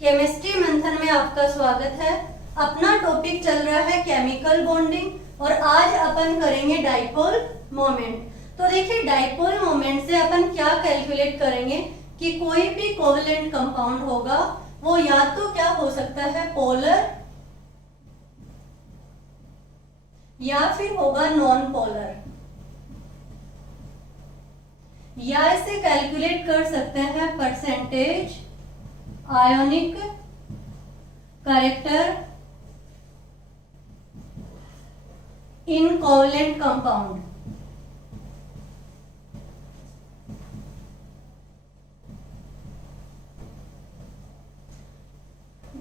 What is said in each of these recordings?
Chemistry मंथन में आपका स्वागत है। अपना टॉपिक चल रहा है केमिकल बॉन्डिंग और आज अपन करेंगे डाइपोल मोमेंट। तो देखिए डाइपोल मोमेंट से अपन क्या कैलकुलेट करेंगे कि कोई भी कोवेलेंट कंपाउंड होगा वो या तो क्या हो सकता है पोलर या फिर होगा नॉन पोलर, या इसे कैलकुलेट कर सकते हैं percentage ionic character in covalent compound.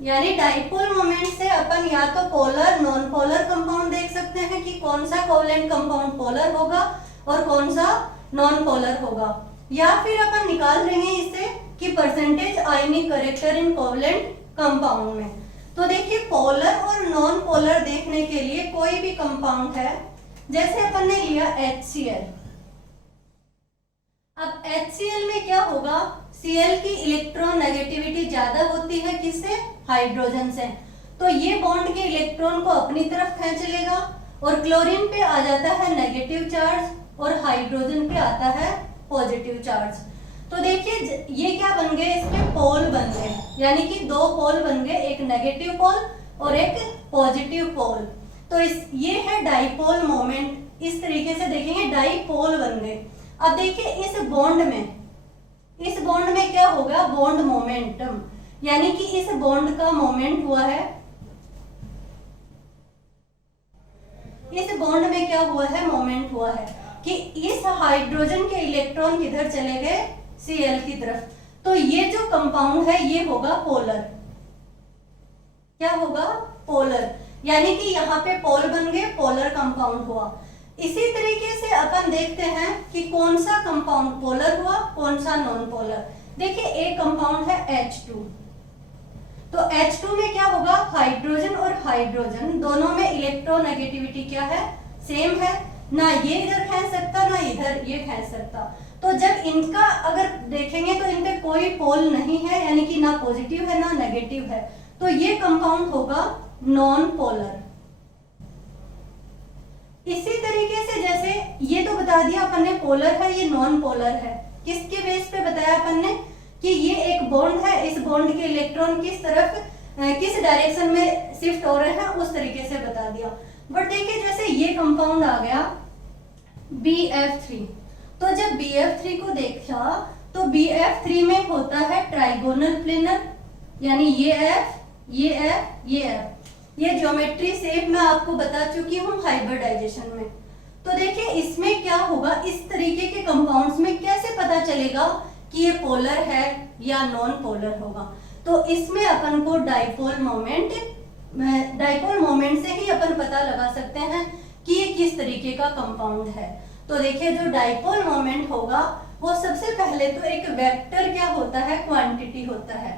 यानी डाइपोल मोमेंट से अपन या तो पोलर नॉन पोलर कंपाउंड देख सकते हैं कि कौन सा कोवेलेंट कंपाउंड पोलर होगा और कौन सा नॉन पोलर होगा, या फिर अपन निकाल रहे हैं इसे कि percentage ionic character in covalent compound में। तो देखिए पोलर और नॉन पोलर देखने के लिए कोई भी कंपाउंड है, जैसे अपन ने लिया HCl। अब HCl में क्या होगा, Cl की इलेक्ट्रॉन नेगेटिविटी ज्यादा होती है किससे, हाइड्रोजन से, तो ये बॉन्ड के इलेक्ट्रॉन को अपनी तरफ खींच लेगा और क्लोरीन पे आ जाता है नेगेटिव चार्ज और हाइड्रोजन पे आता है पॉजिटिव चार्ज। तो देखिए ये क्या बन गए, इसमें पोल बन गए, यानी कि दो पोल बन गए, एक नेगेटिव पोल और एक पॉजिटिव पोल। तो ये है डाइपोल मोमेंट। इस तरीके से देखेंगे डाइपोल बन गए। अब देखिए इस बॉन्ड में क्या होगा, बॉन्ड मोमेंटम, यानी कि इस बॉन्ड का मोमेंट हुआ है, इस बॉन्ड में क्या हुआ है, मोमेंट हुआ है कि इस हाइड्रोजन के इलेक्ट्रॉन किधर चले गए, Cl की तरफ। तो ये जो कंपाउंड है ये होगा पोलर, क्या होगा, पोलर, यानी कि यहाँ पे पोल बन गए, पोलर कंपाउंड हुआ। इसी तरीके से अपन देखते हैं कि कौन सा कंपाउंड पोलर हुआ, कौन सा नॉन पोलर। देखिए एक कंपाउंड है H2, तो H2 में क्या होगा, हाइड्रोजन और हाइड्रोजन दोनों में इलेक्ट्रोनेगेटिविटी क्या है, सेम है, ना ये इधर खींच सकता ना इधर ये खींच सकता। तो जब इनका अगर देखेंगे तो इन पे कोई पोल नहीं है, यानी कि ना पॉजिटिव है ना नेगेटिव है, तो ये कंपाउंड होगा नॉन पोलर। इसी तरीके से जैसे ये तो बता दिया अपन ने पोलर है, ये नॉन पोलर है, किसके बेस पे बताया अपन ने कि ये एक बॉन्ड है, इस बॉन्ड के इलेक्ट्रॉन किस तरफ किस डायरेक्शन में शिफ्ट हो रहे हैं उस तरीके से बता दिया। बट देखिए जैसे ये कंपाउंड आ गया BF3, तो जब BF3 को देखा तो BF3 में होता है ट्राइगोनल प्लेनर, यानी ये F, ये F, ये F। ये ज्योमेट्री शेप मैं आपको बता चुकी हूँ हाइब्रिडाइजेशन में। तो देखिए इसमें क्या होगा, इस तरीके के कंपाउंड्स में कैसे पता चलेगा कि ये पोलर है या नॉन पोलर होगा। तो इसमें अपन को डाइपोल मोमेंट से ही अपन पता लगा सकते हैं कि ये किस तरीके का कंपाउंड है। तो देखिए जो डाइपोल मोमेंट होगा वो सबसे पहले तो एक वेक्टर क्या होता है, क्वांटिटी होता है,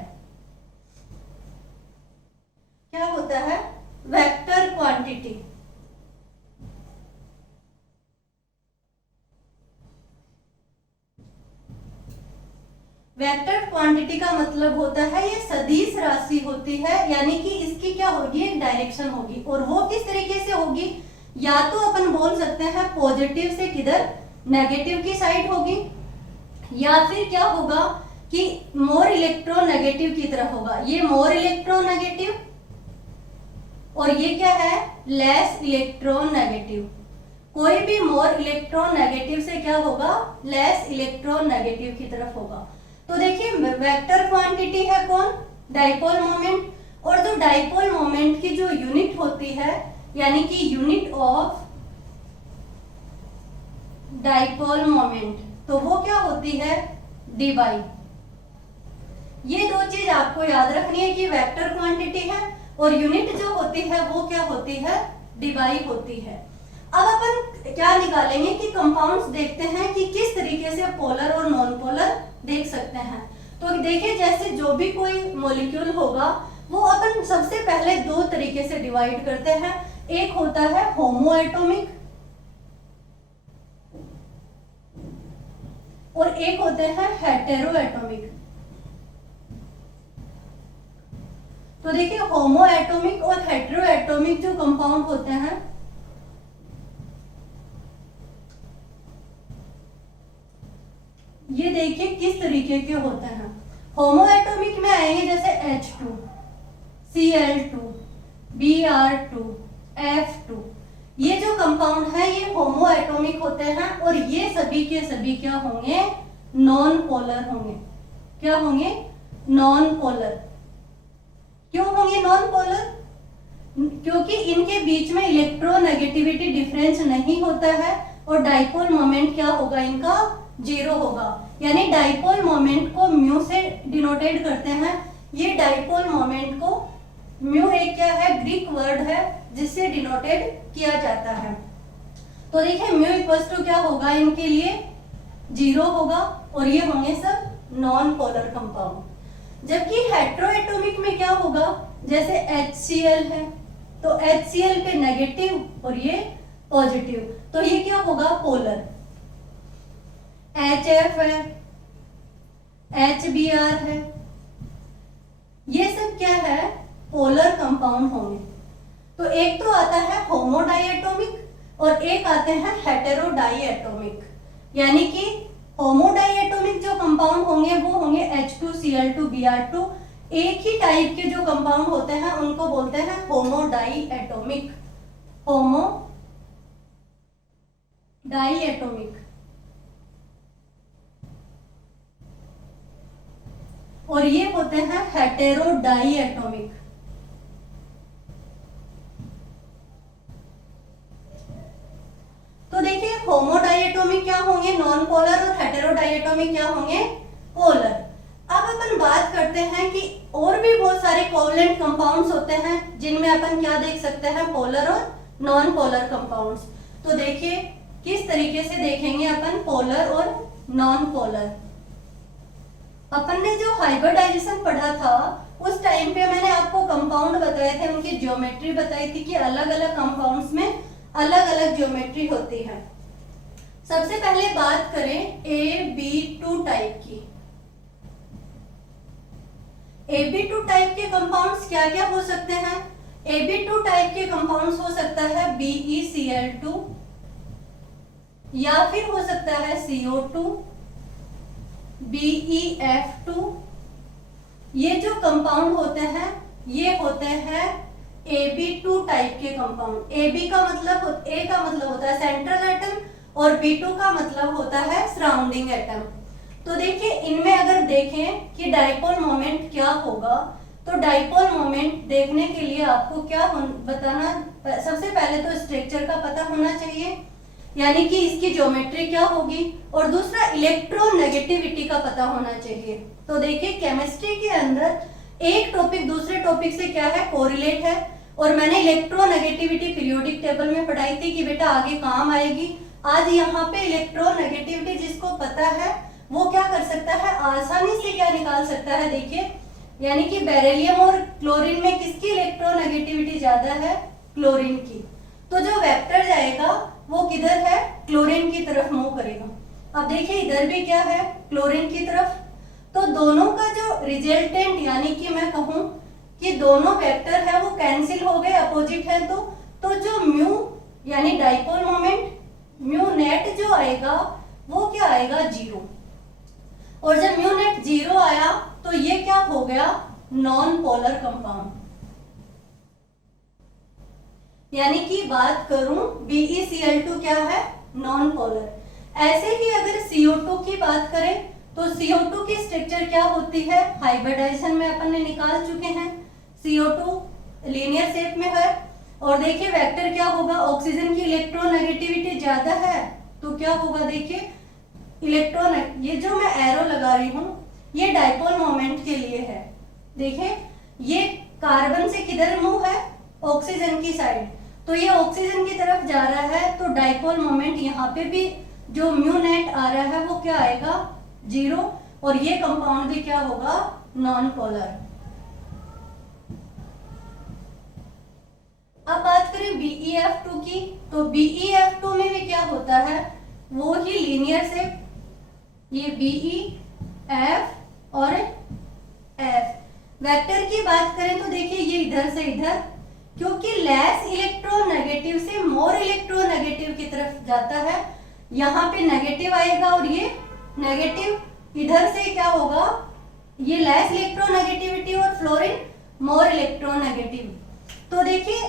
क्या होता है, वेक्टर क्वांटिटी। वेक्टर क्वांटिटी का मतलब होता है ये सदिश राशि होती है, यानी कि इसकी क्या होगी, एक डायरेक्शन होगी, और वो किस तरीके से होगी, या तो अपन बोल सकते हैं पॉजिटिव से किधर, नेगेटिव की साइड होगी, या फिर क्या होगा कि मोर इलेक्ट्रोनेगेटिव की तरफ होगा। ये मोर इलेक्ट्रोनेगेटिव और ये क्या है, लेस इलेक्ट्रोनेगेटिव। कोई भी मोर इलेक्ट्रोनेगेटिव से क्या होगा, लेस इलेक्ट्रोनेगेटिव की तरफ होगा। तो देखिए वेक्टर क्वांटिटी है कौन, डाइपोल मोमेंट, और जो डाइपोल मोमेंट की जो यूनिट होती है, यानी कि यूनिट ऑफ डाइपोल मोमेंट, तो वो क्या होती है, dY। ये दो चीज आपको याद रखनी है कि वेक्टर क्वांटिटी है और यूनिट जो होती है वो क्या होती है, dY होती है। अब अपन क्या निकालेंगे कि कंपाउंड्स देखते हैं कि किस तरीके से पोलर और नॉन पोलर देख सकते हैं। तो देखिए जैसे जो भी कोई मॉलिक्यूल होगा वो अपन सबसे पहले दो तरीके से डिवाइड करते हैं, एक होता है होमो एटॉमिक और एक होते हैं हेटेरो एटॉमिक। तो देखिए होमो एटॉमिक और हेटेरो एटॉमिक जो कंपाउंड होते हैं, ये देखिए किस तरीके के होते हैं। होमो एटॉमिक में आएंगे जैसे H2, Cl2, Br2, F2। ये जो कंपाउंड है ये होमो एटॉमिक होते हैं और ये सभी के सभी क्या होंगे, नॉन पोलर होंगे। क्या होंगे, नॉन पोलर। क्यों होंगे नॉन पोलर? क्योंकि इनके बीच में इलेक्ट्रोनेगेटिविटी डिफरेंस नहीं होता है और डाइपोल मोमेंट क्या होगा, इनका जीरो होगा। यानी डाइपोल मोमेंट को म्यू से डिनोटेड करते हैं। ये डाइपोल मोमेंट को म्यू एक क्या है, ग्रीक वर्ड है जिससे डिनोटेड किया जाता है। तो देखिए म्यू इक्वल्स टू क्या होगा, इनके लिए जीरो होगा और ये होंगे सब नॉन पोलर कंपाउंड। जबकि हेटेरोएटॉमिक में क्या होगा, जैसे HCl है तो HCl पे नेगेटिव और ये पॉजिटिव, तो ये क्या होगा, पोलर। HF है, HBr है, ये सब क्या है, पोलर कंपाउंड होंगे। तो एक तो आता है होमो डाइएटॉमिक और एक आते हैं हेटेरो डाइएटॉमिक। यानी कि होमो डाइएटॉमिक जो कंपाउंड होंगे वो होंगे H2Cl2Br2। एक ही टाइप के जो कंपाउंड होते हैं उनको बोलते हैं होमो डाइएटॉमिक। होमो डाइएटॉमिक। और ये होते हैं हेटेरो डाइएटॉमिक। तो देखिए होमो डाइएटॉमिक क्या होंगे, नॉन पोलर, और हेटेरो डाइएटॉमिक क्या होंगे, पोलर। अब अपन बात करते हैं कि और भी बहुत सारे कोवलेंट कंपाउंड्स होते हैं जिनमें अपन क्या देख सकते हैं, पोलर और नॉन पोलर कंपाउंड्स। तो देखिए किस तरीके से देखेंगे अपन पोलर और नॉन पोलर। अपन ने जो हाइब्रिडाइजेशन पढ़ा था उस टाइम पे मैंने आपको कंपाउंड बताए थे, उनकी ज्योमेट्री बताई थी कि अलग अलग कंपाउंड्स में अलग अलग ज्योमेट्री होती है। सबसे पहले बात करें AB2 टाइप की। AB2 टाइप के कंपाउंड्स क्या क्या हो सकते हैं? AB2 टाइप के कंपाउंड्स हो सकता है BeCl2 या फिर हो सकता है CO2, BeF2। ये जो कंपाउंड होते हैं ये होते हैं AB2 टाइप के कंपाउंड। A का मतलब होता है सेंट्रल एटम और B2 का मतलब होता है सराउंडिंग एटम। तो देखिए इनमें अगर देखें कि डाइपोल मोमेंट क्या होगा, तो डाइपोल मोमेंट देखने के लिए आपको क्या बताना, सबसे पहले तो स्ट्रक्चर का पता होना चाहिए, यानी कि इसकी ज्योमेट्री क्या होगी, और दूसरा इलेक्ट्रोनेगेटिविटी का पता होना चाहिए। तो देखिए केमिस्ट्री के अंदर एक टॉपिक दूसरे टॉपिक से क्या है, कोरिलेट है। और मैंने इलेक्ट्रोनेगेटिविटी पीरियोडिक टेबल में पढ़ाई थी कि बेटा आगे काम आएगी। आज यहाँ पे इलेक्ट्रोनेगेटिविटी जिसको पता है वो क्या कर सकता है, आसानी से क्या निकाल सकता है। देखिए यानी कि बेरिलियम और क्लोरीन में किसकी इलेक्ट्रोनेगेटिविटी ज्यादा है, क्लोरीन की। तो जो वेक्टर जाएगा वो किधर है, क्लोरीन की तरफ मूव करेगा। अब देखिए इधर भी क्या है, क्लोरीन की तरफ। तो दोनों का जो रिजल्टेंट यानी कि मैं कहूं कि दोनों वेक्टर है वो कैंसिल हो गए, अपोजिट है। तो जो म्यू यानी डाइपोल मोमेंट म्यू नेट जो आएगा वो क्या आएगा, जीरो। और जब म्यू नेट जीरो आया तो ये क्या हो गया, नॉन पोलर कंपाउंड। यानी कि बात करूं BeCl2 क्या है, नॉन पोलर। ऐसे ही अगर CO2 की बात करें तो CO2 की स्ट्रक्चर क्या होती है, हाइब्रिडाइजेशन में अपन ने निकाल चुके हैं। CO2 लीनियर शेप में है और देखिए वेक्टर क्या होगा, ऑक्सीजन की इलेक्ट्रोनेगेटिविटी ज्यादा है तो क्या होगा, देखिए इलेक्ट्रॉन, ये जो मैं एरो लगा रही हूं ये डाइपोल मोमेंट के लिए है। देखिए ये कार्बन से किधर मूव है, ऑक्सीजन की साइड, तो ये ऑक्सीजन की तरफ जा रहा है। तो डाइपोल मोमेंट यहाँ पे भी जो म्यू नेट आ रहा है वो क्या आएगा, जीरो। और ये कंपाउंड भी क्या होगा, नॉन पोलर। अब बात करें BeF2 की, तो BeF2 में भी क्या होता है, वो ही लीनियर शेप, ये BeF और F। वेक्टर की बात करें तो देखिए ये इधर से इधर, क्योंकि लेस इलेक्ट्रोनेगेटिव से मोर इलेक्ट्रोनेगेटिव की तरफ जाता है, यहाँ पे नेगेटिव आएगा और ये नेगेटिव, इधर से क्या होगा, ये लेस इलेक्ट्रोनेगेटिविटी और फ्लोरीन मोर इलेक्ट्रोनेगेटिव। तो देखिए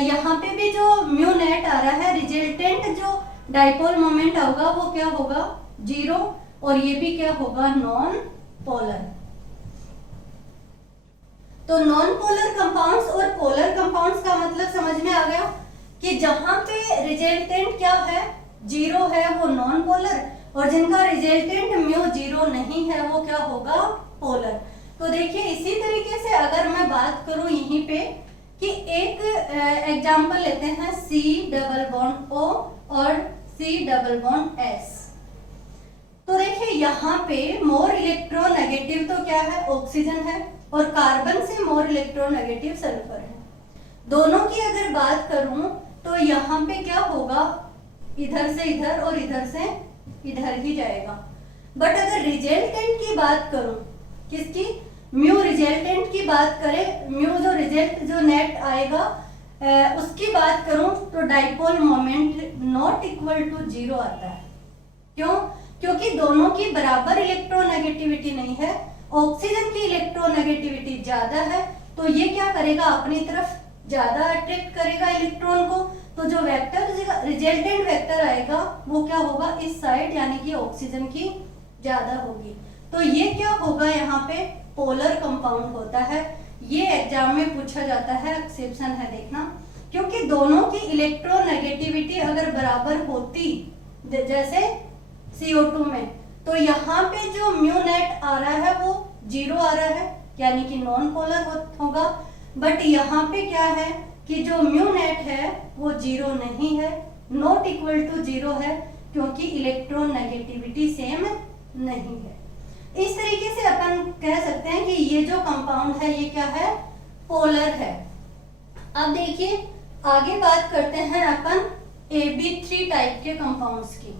यहाँ पे भी जो म्यू नेट आ रहा है, रिजल्टेंट जो डाइपोल मोमेंट होगा वो क्या होगा, 0, और ये भी क्या होगा, नॉन पोलर। तो नॉन पोलर कंपाउंड्स और पोलर कंपाउंड्स का मतलब समझ में आ गया कि जहां पे रिजल्टेंट क्या है, 0 है, वो नॉन पोलर, और जिनका रिजल्टेंट म्यू 0 नहीं है वो क्या होगा, पोलर। तो देखिए इसी तरीके से अगर मैं बात करूं यहीं पे कि एक एग्जांपल लेते हैं, C डबल बॉन्ड O और C डबल बॉन्ड S। तो देखिए यहाँ पे मोर इलेक्ट्रोनेगेटिव तो क्या है, ऑक्सीजन है, और कार्बन से मोर इलेक्ट्रोनेगेटिव सल्फर है। दोनों की अगर बात करूं तो यहाँ पे क्या होगा, इधर से इधर और इधर से इधर ही जाएगा। बट अगर रिजल्टेंट की बात करूं, किसकी, म्यू रिजल्टेंट की बात करें, म्यू जो रिजल्ट जो नेट आएगा उसकी बात करूं तो dipole moment not equal to 0 आता है। क्यों, क्योंकि दोनों की बराबर इलेक्ट्रोनेगेटिविटी नहीं है, ऑक्सीजन की इलेक्ट्रोनेगेटिविटी ज्यादा है, तो ये क्या करेगा, अपनी तरफ ज्यादा अट्रैक्ट करेगा इलेक्ट्रॉन को। तो जो वेक्टर रिजल्टेंट वेक्टर आएगा वो क्या होगा, इस साइड, यानी कि ऑक्सीजन की ज्यादा होगी। तो ये क्या होगा, यहाँ पे पोलर कंपाउंड होता है। ये एग्जाम में पूछा जाता है, एक्सेप्शन है देखना, क्योंकि दोनों की इलेक्ट्रोनेगेटिविटी अगर बराबर होती, जैसे CO2 में, तो यहाँ पे जो म्यू नेट आ रहा है वो 0 आ रहा है, यानी कि नॉन पोलर होगा। बट यहाँ पे क्या है कि जो म्यू नेट है वो 0 नहीं है, नॉट इक्वल टू 0 है, क्योंकि इलेक्ट्रोनेगेटिविटी सेम नहीं है। इस तरीके से अपन कह सकते हैं कि ये जो कंपाउंड है ये क्या है, पोलर है। अब देखिए आगे बात करते हैं अपन AB3 टाइप के कंपाउंड्स की।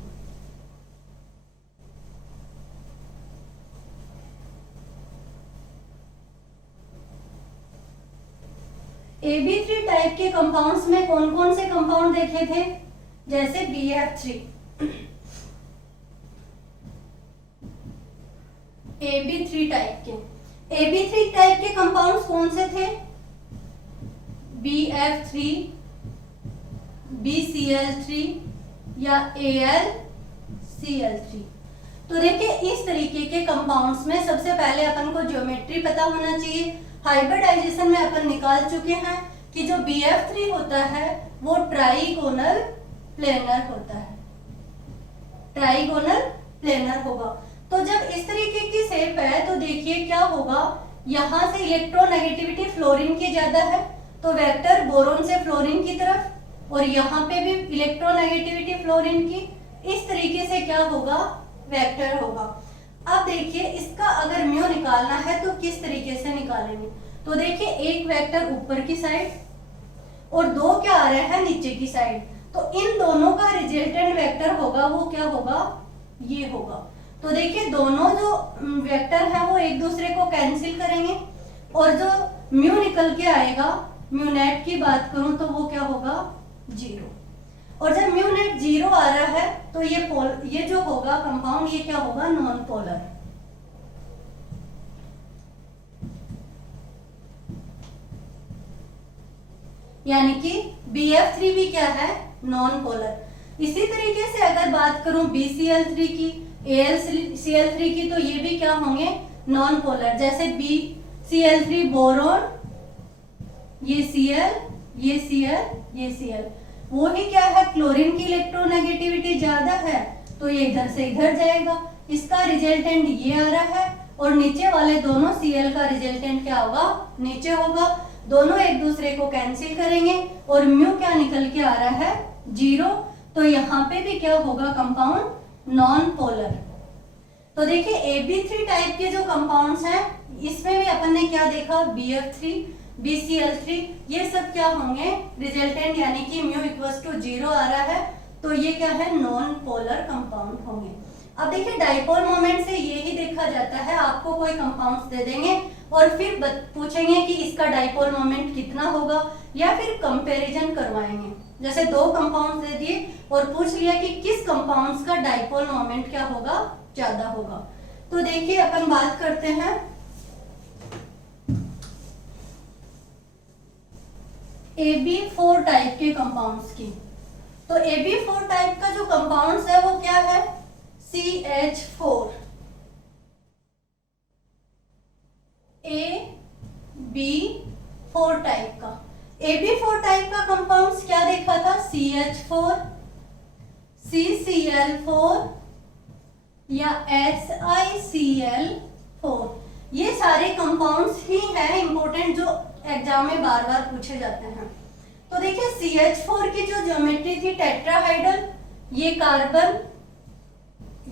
AB3 टाइप के कंपाउंड्स में कौन कौन से कंपाउंड देखे थे, जैसे BF3, AB3 टाइप के, AB3 टाइप के कंपाउंड्स कौन से थे, BF3, BCl3 या AlCl3। तो देखिए इस तरीके के कंपाउंड्स में सबसे पहले अपन को ज्योमेट्री पता होना चाहिए। हाइब्रिडाइजेशन में अपन निकाल चुके हैं कि जो BF3 होता है वो ट्राइगोनल प्लेनर होता है, ट्राइगोनल प्लेनर होगा। तो जब इस तरीके की शेप है तो देखिए क्या होगा, यहाँ से इलेक्ट्रोनेगेटिविटी फ्लोरीन की ज्यादा है, तो वेक्टर बोरोन से फ्लोरीन की तरफ, और यहाँ पे भी इलेक्ट्रोनेगेटिविटी फ्लोरीन की, इस तरीके से क्या होगा, वेक्टर होगा। अब देखिए इसका अगर म्यू निकालना है तो किस तरीके से निकालेंगे, तो देखिए एक वेक्टर ऊपर की साइड और दो क्या आ रहे हैं नीचे की साइड, तो इन दोनों का रिजल्टेंट वेक्टर होगा वो क्या होगा, ये होगा। तो देखिए दोनों जो वेक्टर है वो एक दूसरे को कैंसिल करेंगे, और जो म्यू निकल के आएगा, म्यू नेट की बात करूं तो वो क्या होगा, 0। और जब म्यू नेट 0 आ रहा है तो ये जो होगा कंपाउंड, ये क्या होगा, नॉन पोलर। यानी कि BF3 भी क्या है, नॉन पोलर। इसी तरीके से अगर बात करूं BCl3 की, AlCl3 की, तो ये भी क्या होंगे, नॉन पोलर। जैसे BCl3 बोरोन, ये Cl, ये Cl, ये Cl, वो ही क्या है, क्लोरीन की इलेक्ट्रोनेगेटिविटी ज्यादा है तो ये इधर से इधर जाएगा, इसका रिजल्टेंट ये आ रहा है, और नीचे वाले दोनों Cl का रिजल्टेंट क्या होगा, नीचे होगा। दोनों एक दूसरे को कैंसिल करेंगे और म्यू क्या निकल के आ रहा है, 0। तो यहाँ पे भी क्या होगा, कंपाउंड नॉन पोलर। तो देखिए AB3 टाइप के जो कंपाउंड्स हैं इसमें भी अपन ने क्या देखा, BF3, BCl3, ये सब क्या होंगे, रिजल्टेंट, यानी कि म्यू इक्वल्स टू 0 आ रहा है, तो ये क्या है, नॉन पोलर कंपाउंड होंगे। अब देखिए डाइपोल मोमेंट से ये ही देखा जाता है, आपको कोई कंपाउंड्स दे देंगे और फिर पूछेंगे कि इसका डाइपोल मोमेंट कितना होगा, या फिर कंपैरिजन करवाएंगे। जैसे दो कंपाउंड्स दे दिए और पूछ लिया कि किस कंपाउंड्स का डाइपोल मोमेंट क्या होगा, ज्यादा होगा। तो देखिए अपन बात करते हैं AB4 टाइप के कंपाउंड्स की। तो AB4 टाइप का जो कंपाउंड्स है वो क्या है, CH4। AB4 टाइप का, AB4 टाइप का कंपाउंड्स क्या देखा था, CH4, CCl4 या HiCl4। ये सारे कंपाउंड्स ही हैं इंपॉर्टेंट जो एग्जाम में बार बार पूछे जाते हैं। तो देखिए CH4 की जो ज्योमेट्री थी टेट्राहाइड्रल, ये कार्बन,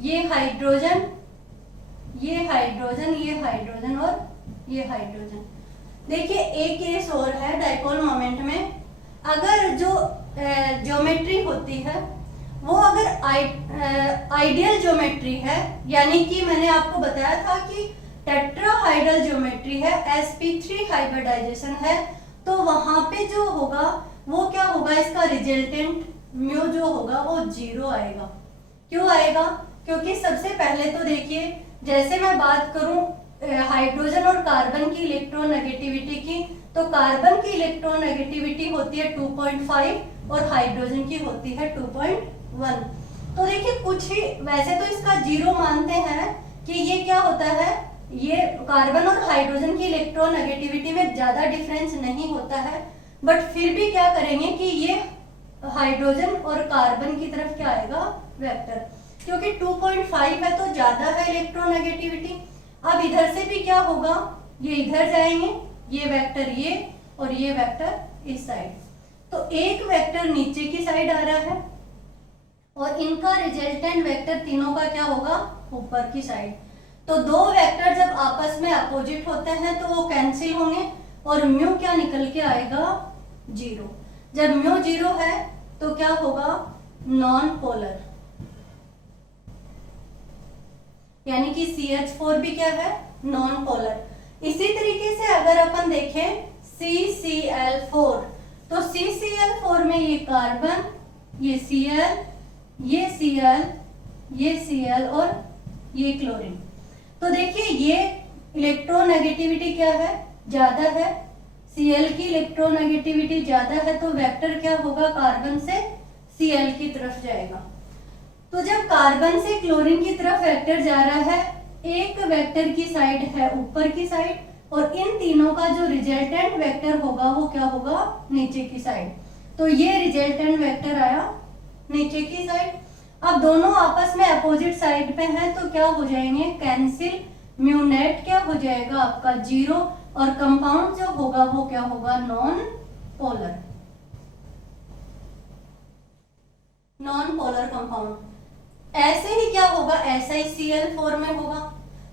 ये हाइड्रोजन, ये हाइड्रोजन, ये हाइड्रोजन और ये हाइड्रोजन। देखिए एक केस और है डाइपोल मोमेंट में, अगर जो ज्योमेट्री होती है वो अगर आइडियल ज्योमेट्री है, यानी कि मैंने आपको बताया था कि टेट्राहाइड्रल ज्योमेट्री है, sp3 हाइब्रिडाइजेशन है, तो वहां पे जो होगा वो क्या होगा, इसका रिजल्टेंट म्यू जो होगा वो 0 आएगा। क्यों आएगा, क्योंकि सबसे पहले तो देखिए जैसे मैं बात करूं हाइड्रोजन और कार्बन की इलेक्ट्रोनेगेटिविटी की, तो कार्बन की इलेक्ट्रोनेगेटिविटी होती है 2.5 और हाइड्रोजन की होती है 2.1। तो देखिए कुछ ही, वैसे तो इसका 0 मानते हैं कि ये क्या होता है, ये कार्बन और हाइड्रोजन की इलेक्ट्रोनेगेटिविटी में ज्यादा डिफरेंस नहीं होता है, बट फिर भी क्या करेंगे कि ये हाइड्रोजन और कार्बन की तरफ क्या आएगा, वेक्टर, क्योंकि 2.5 है तो ज्यादा है इलेक्ट्रोनेगेटिविटी। अब इधर से भी क्या होगा, ये इधर जाएंगे, ये वेक्टर ये और ये वेक्टर इस साइड, तो एक वेक्टर नीचे की साइड आ रहा है और इनका रिजल्टेंट वेक्टर तीनों का क्या होगा, ऊपर की साइड। तो दो वेक्टर जब आपस में अपोजिट होते हैं तो वो कैंसिल होंगे और म्यू क्या निकल के आएगा, 0। जब म्यू 0 है तो क्या होगा, नॉन पोलर, यानी कि CH4 भी क्या है, नॉन पोलर। इसी तरीके से अगर अपन देखें CCl4, तो CCl4 में ये कार्बन, ये Cl, ये Cl, ये Cl और ये क्लोरीन। तो देखिए ये इलेक्ट्रोनेगेटिविटी क्या है, ज्यादा है, Cl की इलेक्ट्रोनेगेटिविटी ज्यादा है, तो वेक्टर क्या होगा, कार्बन से Cl की तरफ जाएगा। तो जब कार्बन से क्लोरीन की तरफ वेक्टर जा रहा है, एक वेक्टर की साइड है ऊपर की साइड और इन तीनों का जो रिजल्टेंट वेक्टर होगा वो क्या होगा, नीचे की साइड। तो ये रिजल्टेंट वेक्टर आया नीचे की साइड। अब दोनों आपस में अपोजिट साइड पे हैं तो क्या हो जाएंगे, कैंसिल, म्यू नेट क्या हो जाएगा आपका 0 और कंपाउंड जो होगा वो क्या होगा, non polar, non polar compound. ऐसे ही क्या होगा, SiCl4 में होगा।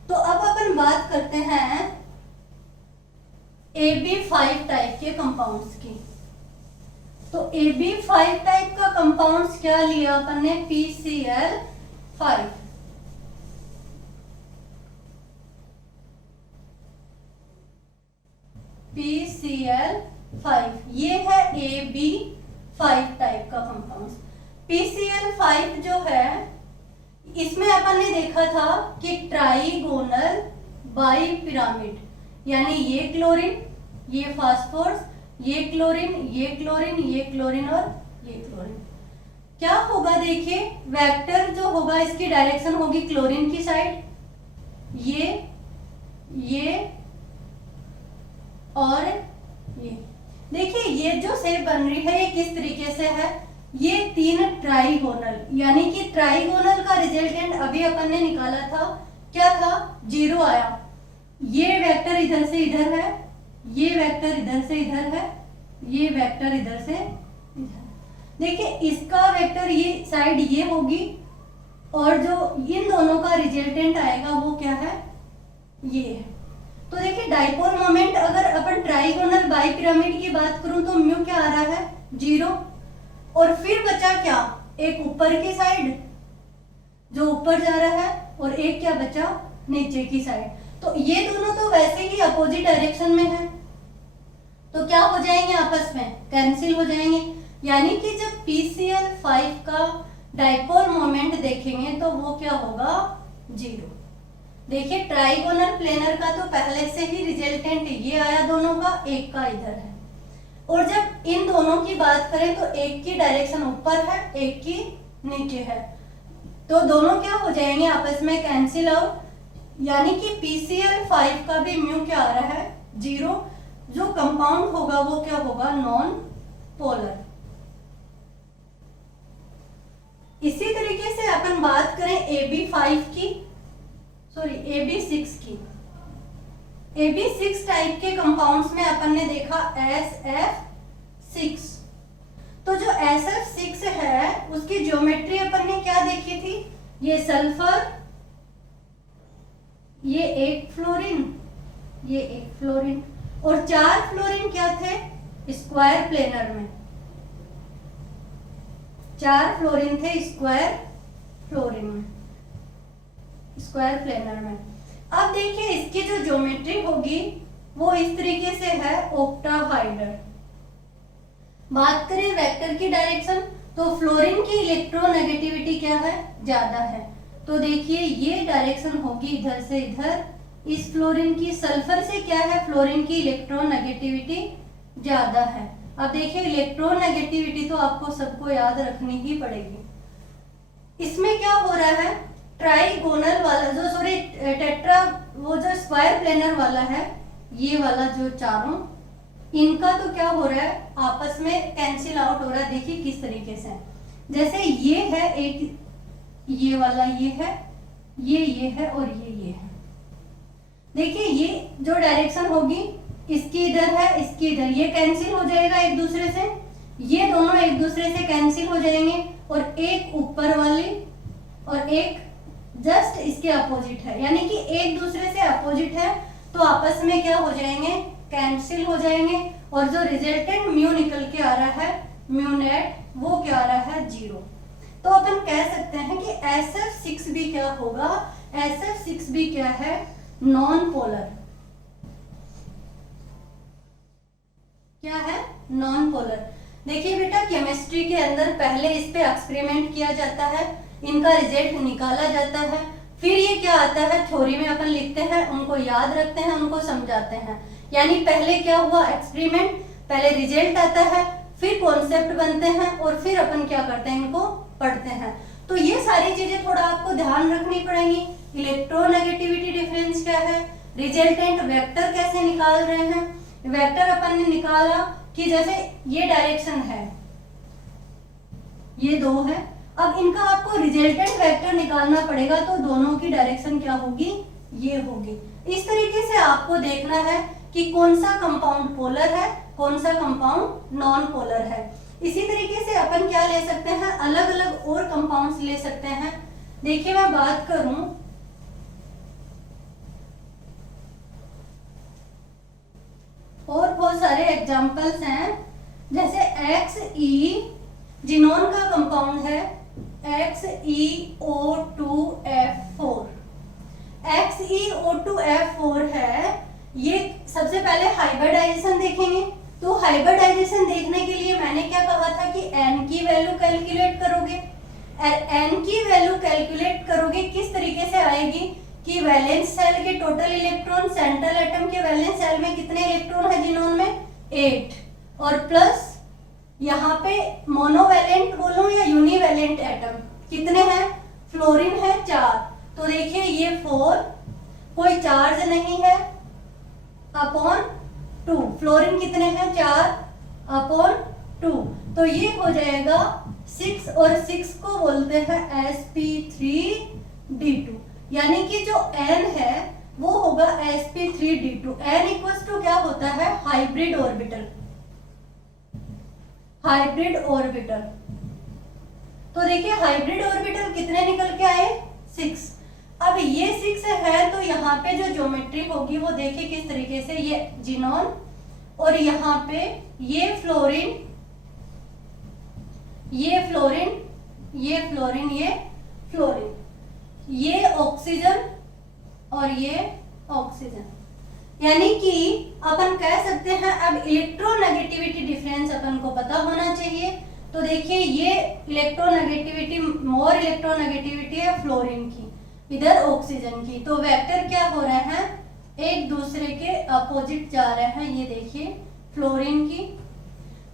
तो अब अपन बात करते हैं AB5 टाइप के कंपाउंड्स की। तो AB5 टाइप का कंपाउंड्स क्या लिया अपन ने, PCl5। PCl5 ये है AB5 टाइप का कंपाउंड्स। PCl5 जो है इसमें अपन ने देखा था कि ट्राइगोनल बाई पिरामिड, यानी ये क्लोरीन, ये फास्फोरस, ये क्लोरीन, ये क्लोरीन, ये क्लोरीन और ये क्लोरीन। क्या होगा देखिए, वेक्टर जो होगा इसकी डायरेक्शन होगी क्लोरीन की साइड, ये और ये। देखिए ये जो शेप बन रही है ये किस तरीके से है, ये 3 ट्राइगोनल, यानी कि ट्राइगोनल का रिजल्टेंट अभी अपन ने निकाला था, क्या था, 0 आया। ये वेक्टर इधर से इधर है, ये वेक्टर इधर से इधर है, ये वेक्टर इधर से इधर। देखिए इसका वेक्टर ये साइड ये होगी और जो इन दोनों का रिजल्टेंट आएगा वो क्या है, ये है। तो देखिए डाइपोल मोमेंट अगर अपन ट्राइगोनल बाई पिरामिड की बात करूं तो म्यू क्या आ रहा है, 0। और फिर बचा क्या, एक ऊपर की साइड जो ऊपर जा रहा है और एक क्या बचा, नीचे की साइड। तो ये दोनों तो वैसे ही अपोजिट डायरेक्शन में है, तो क्या हो जाएंगे आपस में, कैंसिल हो जाएंगे। यानी कि जब PCl5 का डाइपोल मोमेंट देखेंगे तो वो क्या होगा, 0। देखिए ट्राइगोनल प्लेनर का तो पहले से ही रिजल्टेंट ये आया दोनों का, एक का इधर है। और जब इन दोनों की बात करें तो एक की डायरेक्शन ऊपर है, एक की नीचे है, तो दोनों क्या हो जाएंगे आपस में कैंसिल आउट। यानी कि PCl5 का भी म्यू क्या आ रहा है, 0। जो कंपाउंड होगा वो क्या होगा, नॉन पोलर। इसी तरीके से अपन बात करें AB6 की। AB6 टाइप के कंपाउंड्स में अपन ने देखा SF6। तो जो SF6 है उसकी ज्योमेट्री अपन ने क्या देखी थी, ये सल्फर, ये एक फ्लोरीन, ये एक फ्लोरीन, और 4 फ्लोरीन क्या थे, स्क्वायर प्लेनर में। 4 फ्लोरीन थे स्क्वायर प्लेनर में। अब देखिए इसकी जो ज्योमेट्री होगी वो इस तरीके से है, ऑक्टाहाइड्रल। बात करें वेक्टर की डायरेक्शन, तो फ्लोरीन की इलेक्ट्रोनेगेटिविटी क्या है, ज्यादा है। तो देखिए ये डायरेक्शन होगी इधर से इधर, इस फ्लोरीन की। सल्फर से क्या है, फ्लोरीन की इलेक्ट्रोनेगेटिविटी ज्यादा है। अब देखिए इलेक्ट्रोनेगेटिविटी तो आपको सबको याद रखनी ही पड़ेगी। इसमें क्या हो रहा है, ट्राइगोनल वाला जो टेट्रा, वो जो स्क्वायर प्लेनर वाला है, ये वाला जो चारों, इनका तो क्या हो रहा है, आपस में कैंसिल आउट हो रहा है। देखिए किस तरीके से, जैसे ये है एक, ये वाला ये है, ये है और ये है। देखिए ये जो डायरेक्शन होगी, इसकी इधर है, इसकी इधर, ये कैंसिल हो जाएगा एक दूसरे से, ये दोनों एक दूसरे से कैंसिल हो जाएंगे, और एक ऊपर वाली और एक जस्ट इसके अपोजिट है, यानी कि एक दूसरे से अपोजिट है, तो आपस में क्या हो जाएंगे, कैंसिल हो जाएंगे। और जो रिजल्टेंट म्यू निकल के आ रहा है, म्यू नेट, वो क्या आ रहा है, 0। तो अपन कह सकते हैं कि SF6 भी क्या होगा, SF6 भी क्या है, नॉन पोलर। क्या है, नॉन पोलर। देखिए बेटा केमिस्ट्री के अंदर पहले इस पे एक्सपेरिमेंट किया जाता है, इनका रिजल्ट निकाला जाता है, फिर ये क्या आता है, थ्योरी में अपन लिखते हैं, उनको याद रखते हैं, उनको समझाते हैं। यानी पहले क्या हुआ, एक्सपेरिमेंट, पहले रिजल्ट आता है, फिर कॉन्सेप्ट बनते हैं, और फिर अपन क्या करते हैं, इनको पढ़ते हैं। तो ये सारी चीजें थोड़ा आपको ध्यान रखनी पड़ेंगी। इलेक्ट्रोनेगेटिविटी डिफरेंस क्या है, रिजल्टेंट वेक्टर कैसे निकाल रहे हैं। वेक्टर अपन ने निकाला कि जैसे ये डायरेक्शन है, ये 2 है, अब इनका आपको रिजल्टेंट वेक्टर निकालना पड़ेगा, तो दोनों की डायरेक्शन क्या होगी, ये होगी। इस तरीके से आपको देखना है कि कौन सा कंपाउंड पोलर है, कौन सा कंपाउंड नॉन पोलर है। इसी तरीके से अपन क्या ले सकते हैं, अलग अलग और कंपाउंड्स ले सकते हैं। देखिए मैं बात करूं, और बहुत सारे एग्जांपल्स हैं, जैसे XE, जिनोन का कंपाउंड है XeO2F4। XeO2F4 है, ये सबसे पहले हाइब्रिडाइजेशन देखेंगे। तो हाइब्रिडाइजेशन देखने के लिए मैंने क्या कहा था कि N की वैल्यू कैलकुलेट करोगे। N की वैल्यू कैलकुलेट करोगे किस तरीके से आएगी कि वैलेंस सेल के टोटल इलेक्ट्रॉन, सेंट्रल एटम के वैलेंस सेल में कितने इलेक्ट्रॉन है जिनोन में, 8, और प्लस यहाँ पे मोनोवैलेंट बोलूं या यूनिवैलेंट एटम कितने हैं, फ्लोरीन है 4। तो देखिए ये 4, कोई चार्ज नहीं है, अपॉन 2, फ्लोरीन कितने हैं, 4 अपॉन 2, तो ये हो जाएगा 6, और 6 को बोलते हैं sp3d2। यानी कि जो n है वो होगा sp3d2। n इक्वल्स टू क्या होता है, हाइब्रिड ऑर्बिटल, हाइब्रिड ऑर्बिटल। तो देखिए हाइब्रिड ऑर्बिटल कितने निकल के आए, 6। अब ये 6 है, तो यहाँ पे जो ज्योमेट्री होगी वो देखिए किस तरीके से, ये जिनोन, और यहाँ पे ये फ्लोरीन, ये फ्लोरीन, ये फ्लोरीन, ये फ्लोरीन, ये ऑक्सीजन और ये ऑक्सीजन। यानी कि अपन कह सकते हैं अब इलेक्ट्रोनेगेटिविटी डिफरेंस अपन को पता होना चाहिए। तो देखिए ये इलेक्ट्रोनेगेटिविटी, मोर इलेक्ट्रोनेगेटिविटी है फ्लोरीन की, इधर ऑक्सीजन की। तो वेक्टर क्या हो रहे हैं, एक दूसरे के अपोजिट जा रहे हैं। ये देखिए फ्लोरीन की,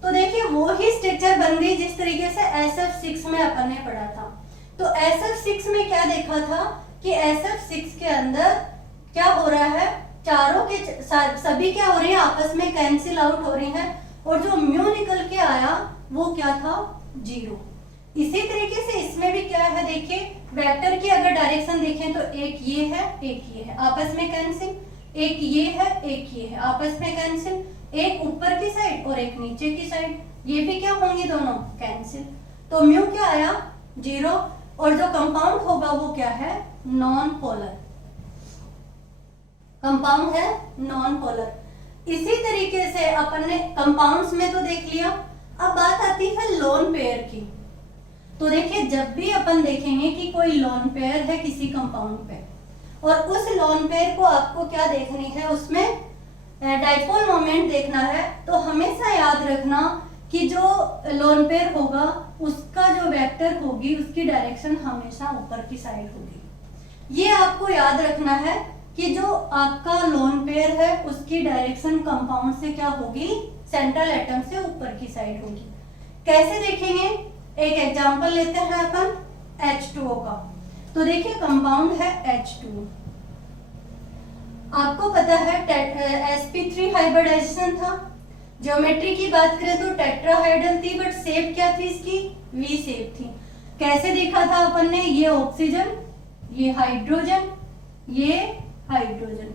तो देखिए वो ही स्ट्रक्चर बन गई जिस तरीके से SF6 में अपन ने पढ़ा था। तो SF6 में क्या देखा था कि SF6 के अंदर क्या हो रहा है, चारों के सभी क्या हो रही है, आपस में कैंसिल आउट हो रही हैं, और जो म्यू निकल के आया वो क्या था, 0। इसी तरीके से इसमें भी क्या है, देखिए वेक्टर की अगर डायरेक्शन देखें तो एक ये है, एक ये है, आपस में कैंसिल, एक ये है, एक ये है, आपस में कैंसिल, एक ऊपर की साइड और एक नीचे की साइड, ये भी क्या होंगी, दोनों कैंसिल। तो म्यू क्या आया, 0, और जो कंपाउंड होगा वो क्या है, नॉन पोलर कंपाउंड है, नॉन पोलर। इसी तरीके से अपन ने कंपाउंड्स में तो देख लिया। अब बात आती है लोन पेयर की। तो देखिए जब भी अपन देखेंगे कि कोई लोन पेयर है किसी कंपाउंड पे, और उस लोन पेयर को आपको क्या देखनी है, उसमें डाइपोल मोमेंट देखना है, तो हमेशा याद रखना कि जो लोन पेयर होगा उसका जो वेक्टर होगी उसकी डायरेक्शन हमेशा ऊपर की साइड होगी। ये आपको याद रखना है कि जो आपका लोन पेयर है उसकी डायरेक्शन कंपाउंड से क्या होगी, सेंट्रल एटम से ऊपर की साइड होगी। कैसे देखेंगे, एक एग्जांपल लेते हैं अपन H2O का। तो देखिए कंपाउंड है H2O, आपको पता है sp3 हाइब्रिडाइजेशन था। ज्योमेट्री की बात करें तो टेट्राहाइड्रल थी, बट शेप क्या थी इसकी, वी शेप थी। कैसे देखा था अपन ने, ये ऑक्सीजन, ये हाइड्रोजन, ये हाइड्रोजन।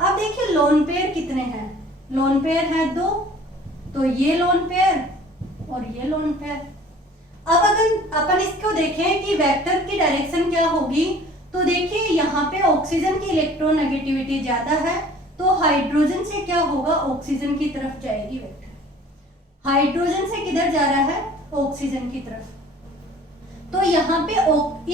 अब देखिए लोन पेयर कितने हैं, लोन पेयर है 2, तो ये लोन पेयर और ये लोन पेयर। अब अगर अपन इसको देखें कि वेक्टर की डायरेक्शन क्या होगी, तो देखिए यहाँ पे ऑक्सीजन की इलेक्ट्रोनेगेटिविटी ज्यादा है, तो हाइड्रोजन से क्या होगा, ऑक्सीजन की तरफ जाएगी वेक्टर। हाइड्रोजन से किधर जा रहा है, ऑक्सीजन की तरफ। तो यहाँ पे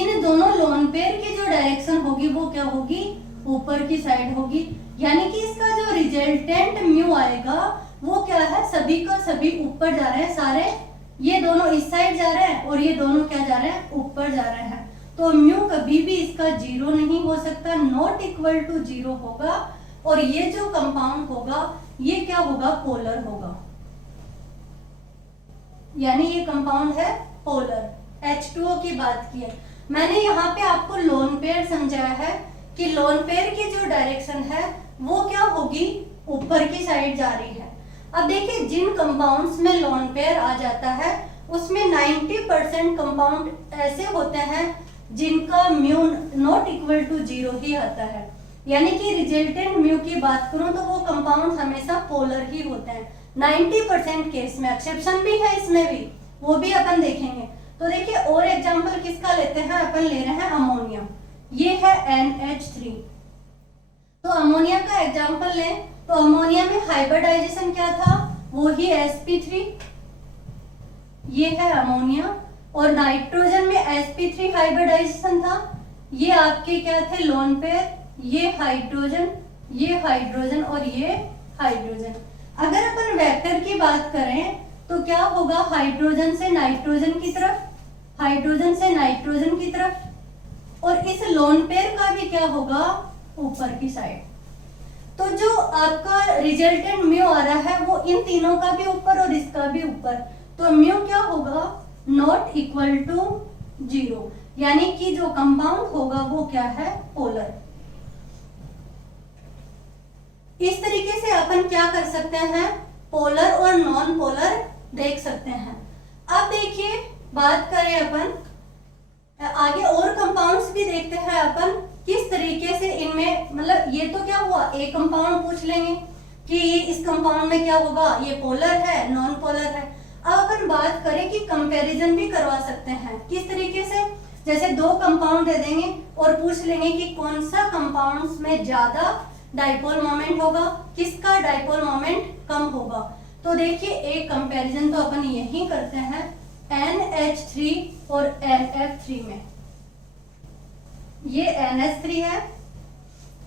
इन दोनों लोन पेयर की जो डायरेक्शन होगी वो क्या होगी, ऊपर की साइड होगी। यानी कि इसका जो रिजल्टेंट म्यू आएगा वो क्या है, सभी का सभी ऊपर जा रहे हैं, सारे ये दोनों इस साइड जा रहे हैं और ये दोनों क्या जा रहे हैं, ऊपर जा रहे हैं। तो म्यू कभी भी इसका 0 नहीं हो सकता, नॉट इक्वल टू 0 होगा। और ये जो कंपाउंड होगा ये क्या होगा, पोलर होगा, यानी ये कंपाउंड है पोलर। H2O की बात की है मैंने, यहाँ पे आपको लोन पेयर समझाया है कि लोन पेयर की जो डायरेक्शन है वो क्या होगी, ऊपर की साइड जा रही है। अब देखिए जिन कंपाउंड्स में लोन पेयर आ जाता है उसमें 90% कंपाउंड ऐसे होते हैं जिनका म्यू नॉट इक्वल टू 0 ही आता है। यानी कि रिजल्टेंट म्यू की बात करूं तो वो कंपाउंड हमेशा पोलर ही होते हैं 90% केस में। एक्सेप्शन भी है इसमें भी, वो भी अपन देखेंगे। तो देखिए और एग्जांपल किसका लेते हैं, अपन ले रहे हैं अमोनिया, ये है NH3। तो अमोनिया का एग्जांपल लें तो अमोनिया में हाइब्रिडाइजेशन क्या था, वो ही sp3, ये है अमोनिया। और नाइट्रोजन में sp3 हाइब्रिडाइजेशन था, ये आपके क्या थे, लोन पेयर, ये हाइड्रोजन, ये हाइड्रोजन और ये हाइड्रोजन। अगर अपन वेक्टर की बात करें तो क्या होगा, हाइड्रोजन से नाइट्रोजन की तरफ, हाइड्रोजन से नाइट्रोजन की तरफ, और इस लोन पेयर का भी क्या होगा, ऊपर की साइड। तो जो आपका रिजल्टेंट म्यू आ रहा है वो इन तीनों का भी ऊपर और इसका भी ऊपर, तो म्यू क्या होगा, नॉट इक्वल टू 0, यानी कि जो कंपाउंड होगा वो क्या है, पोलर। इस तरीके से अपन क्या कर सकते हैं, पोलर और नॉन पोलर देख सकते हैं। अब देखिए बात करें अपन आगे और कंपाउंड्स भी देखते हैं अपन किस तरीके से इनमें, मतलब ये तो क्या हुआ, एक कंपाउंड पूछ लेंगे कि इस कंपाउंड में क्या होगा, ये पोलर है, नॉन पोलर है। अब अपन बात करें कि कंपैरिजन भी करवा सकते हैं, किस तरीके से, जैसे 2 कंपाउंड दे देंगे और पूछ लेंगे कि कौन सा कंपाउंड्स में ज्यादा डाइपोल मोमेंट होगा, किसका डाइपोल मोमेंट कम होगा। तो देखिए एक कंपैरिजन तो अपन यही करते हैं NH3 और NF3 में। ये NH3 है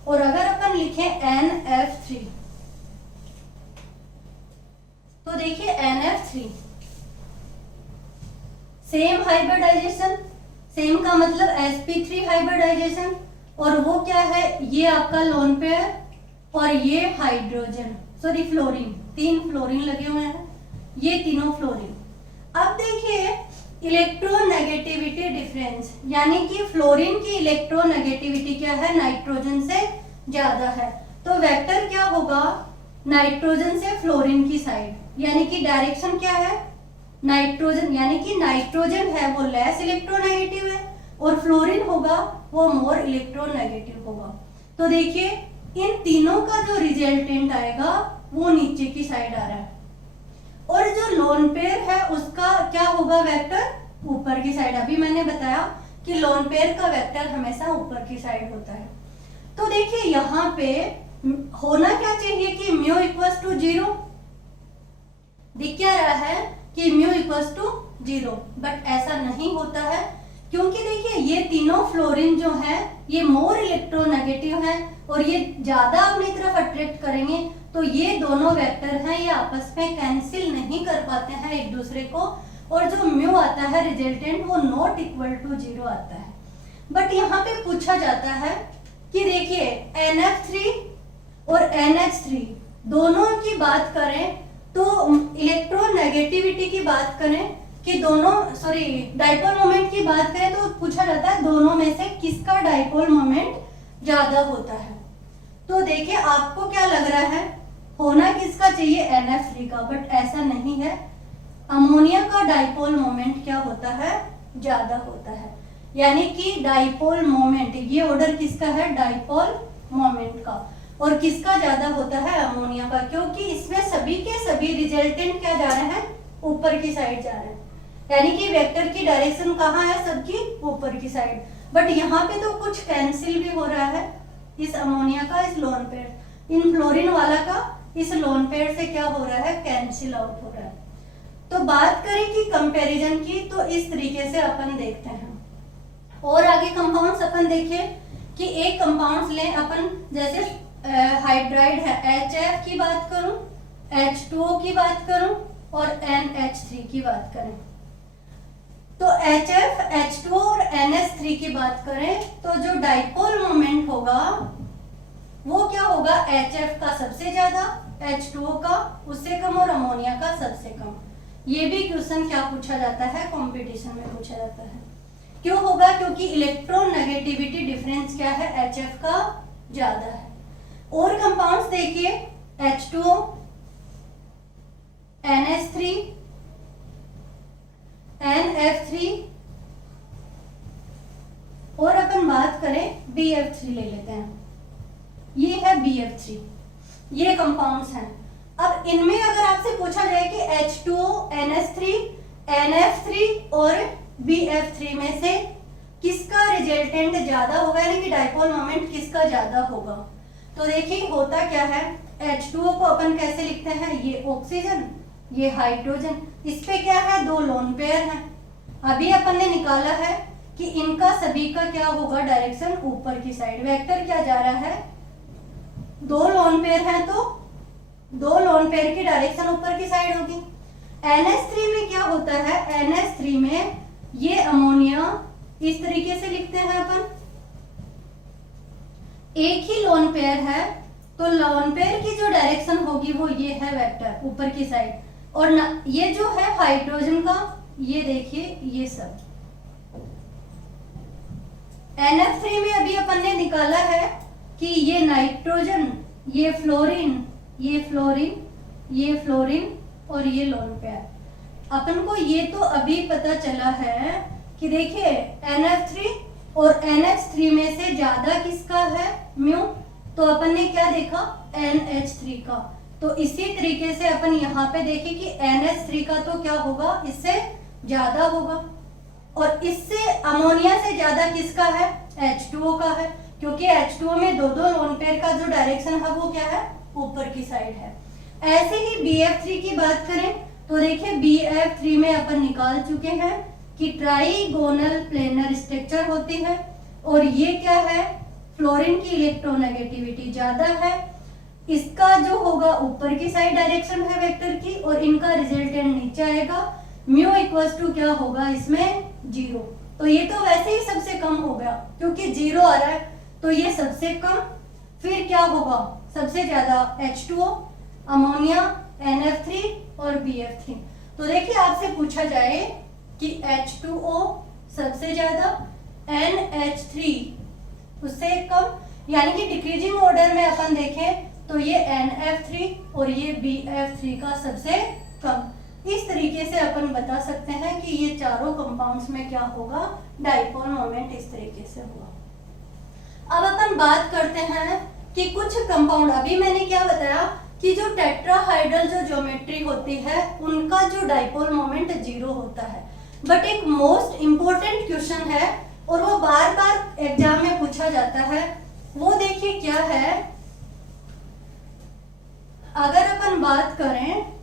और अगर अपन लिखें NF3, तो देखिए NF3 सेम हाइब्रिडाइजेशन, सेम का मतलब sp3 हाइब्रिडाइजेशन, और वो क्या है, ये आपका लोन पेयर और ये हाइड्रोजन सॉरी फ्लोरीन, 3 फ्लोरीन लगे हुए हैं, ये तीनों फ्लोरीन। अब देखिए इलेक्ट्रोनेगेटिविटी डिफरेंस, यानी कि फ्लोरीन की इलेक्ट्रोनेगेटिविटी क्या है, नाइट्रोजन से ज्यादा है, तो वेक्टर क्या होगा, नाइट्रोजन से फ्लोरीन की साइड, यानी कि डायरेक्शन क्या है, नाइट्रोजन, यानी कि नाइट्रोजन है वो लेस इलेक्ट्रोनेगेटिव है और फ्लोरीन होगा वो मोर इलेक्ट्रोनेगेटिव होगा। तो देखिए इन तीनों का जो रिजल्टेंट आएगा वो नीचे की साइड आ रहा है, और जो लोन पेयर है उसका क्या होगा वेक्टर, ऊपर की साइड। अभी मैंने बताया कि लोन पेयर का वेक्टर हमेशा ऊपर की साइड होता है। तो देखिए यहाँ पे होना क्या चाहिए कि म्यू इक्वल्स टू 0, दिख क्या रहा है कि म्यू इक्वल्स टू 0, बट ऐसा नहीं होता है, क्योंकि देखिए ये तीनों फ्लोरीन जो है ये मोर इलेक्ट्रोनेगेटिव है और ये ज्यादा अपनी तरफ अट्रैक्ट करेंगे, तो ये दोनों वेक्टर हैं ये आपस में कैंसिल नहीं कर पाते हैं एक दूसरे को, और जो म्यू आता है रिजल्टेंट वो नॉट इक्वल टू 0 आता है। बट यहाँ पे पूछा जाता है कि देखिए NF3 और NH3 दोनों की बात करें तो इलेक्ट्रोनेगेटिविटी की बात करें कि दोनों सॉरी डाइपोल मोमेंट की बात करें तो पूछा जाता है दोनों में से किसका डाइपोल मोमेंट ज्यादा होता है। तो देखिए आपको क्या लग रहा है, होना किसका चाहिए, NF3 का, बट ऐसा नहीं है, अमोनिया का डाइपोल मोमेंट क्या होता है, ज्यादा होता है, यानी कि डाइपोल मोमेंट, ये ऑर्डर किसका है, डाइपोल मोमेंट का, और किसका ज्यादा होता है, अमोनिया का, क्योंकि इसमें सभी के सभी रिजल्टेंट क्या जा रहे हैं, ऊपर की साइड जा रहे हैं, यानी कि वेक्टर की डायरेक्शन कहाँ है, सबकी ऊपर की साइड। बट यहाँ पे तो कुछ कैंसिल भी हो रहा है, इस अमोनिया का इस लोन पेयर, इन फ्लोरीन वाला का इस लोन पेयर से क्या हो रहा है, कैंसिल आउट हो रहा है। तो बात करें कि कंपैरिजन की, तो इस तरीके से अपन देखते हैं। और आगे कंपाउंड्स अपन देखें कि एक कंपाउंड्स लें अपन, जैसे हाइड्राइड है, HF की बात करूं, H2O की बात करूं और NH3 की बात करें, तो HF, H2O और NH3 की बात करें तो जो डाइपोल मोमेंट होगा वो क्या होगा, HF का सबसे ज्यादा, H2O का उससे कम और अमोनिया का सबसे कम। ये भी क्वेश्चन क्या पूछा जाता है, कंपटीशन में पूछा जाता है। क्यों होगा, क्योंकि इलेक्ट्रोनेगेटिविटी डिफरेंस क्या है, HF का ज्यादा है। और कंपाउंड्स देखिए H2O, NH3, NF3 और अपन बात करें BF3 ले लेते हैं, ये है BF3, ये कंपाउंड्स हैं। अब इनमें अगर आपसे पूछा जाए कि H2O, NH3, NF3 और BF3 में से किसका रिजल्टेंट ज्यादा होगा, यानी कि डाइपोल मोमेंट किसका ज्यादा होगा, तो देखिए होता क्या है, H2O को अपन कैसे लिखते हैं, ये ऑक्सीजन, ये हाइड्रोजन, इस पे क्या है, 2 लोन पेयर हैं। अभी अपन ने निकाला है कि इनका सभी का क्या होगा, डायरेक्शन ऊपर की साइड, वेक्टर क्या जा रहा है, 2 लोन पेयर हैं तो 2 लोन पेयर की डायरेक्शन ऊपर की साइड होगी। NH3 में क्या होता है, NH3 में ये अमोनिया इस तरीके से लिखते हैं अपन, एक ही लोन पेयर है तो लोन पेयर की जो डायरेक्शन होगी वो ये है वेक्टर ऊपर की साइड, और ये जो है हाइड्रोजन का, ये देखिए ये सब। NF3 में अभी अपन ने निकाला है कि ये नाइट्रोजन, ये फ्लोरीन, ये फ्लोरीन, ये फ्लोरीन और ये लोन पेयर। अपन को ये तो अभी पता चला है कि देखिए NF3 और NH3 में से ज्यादा किसका है, म्यू, तो अपन ने क्या देखा, NH3 का। तो इसी तरीके से अपन यहाँ पे देखें कि NH3 का तो क्या होगा, इससे ज्यादा होगा, और इससे अमोनिया से ज्यादा किसका है, H2O का है, क्योंकि H2O में 2 लोन पेयर का जो डायरेक्शन है वो क्या है, ऊपर की साइड है। ऐसे ही BF3 की बात करें तो देखिए BF3 में अपन निकाल चुके हैं कि ट्राइगोनल प्लेनर स्ट्रक्चर होती है, और ये क्या है, फ्लोरीन की इलेक्ट्रोनेगेटिविटी ज्यादा है, इसका जो होगा ऊपर की साइड डायरेक्शन है वेक्टर की, और इनका रिजल्टेंट नीचे आएगा। म्यू इक्वल्स टू क्या होगा इसमें 0। तो ये तो वैसे ही सबसे कम हो गया क्योंकि 0 आ रहा है, तो ये सबसे कम। फिर क्या होगा सबसे ज्यादा H2O, अमोनिया, NF3 और BF3। तो देखिए आपसे पूछा जाए कि H2O सबसे ज्यादा, NH3 उससे कम, यानी कि डिक्रीजिंग ऑर्डर में अपन देखें तो ये NF3 और ये BF3 का सबसे कम। इस तरीके से अपन बता सकते हैं कि ये चारों कंपाउंड्स में क्या होगा, डाइपोल मोमेंट इस तरीके से होगा। अब अपन बात करते हैं कि कुछ कंपाउंड, अभी मैंने क्या बताया कि जो टेट्राहाइड्रल जो ज्योमेट्री होती है उनका जो डाइपोल मोमेंट 0 होता है। बट एक मोस्ट इंपॉर्टेंट क्वेश्चन है और वो बार बार एग्जाम में पूछा जाता है, वो देखिए क्या है। अगर अपन बात करें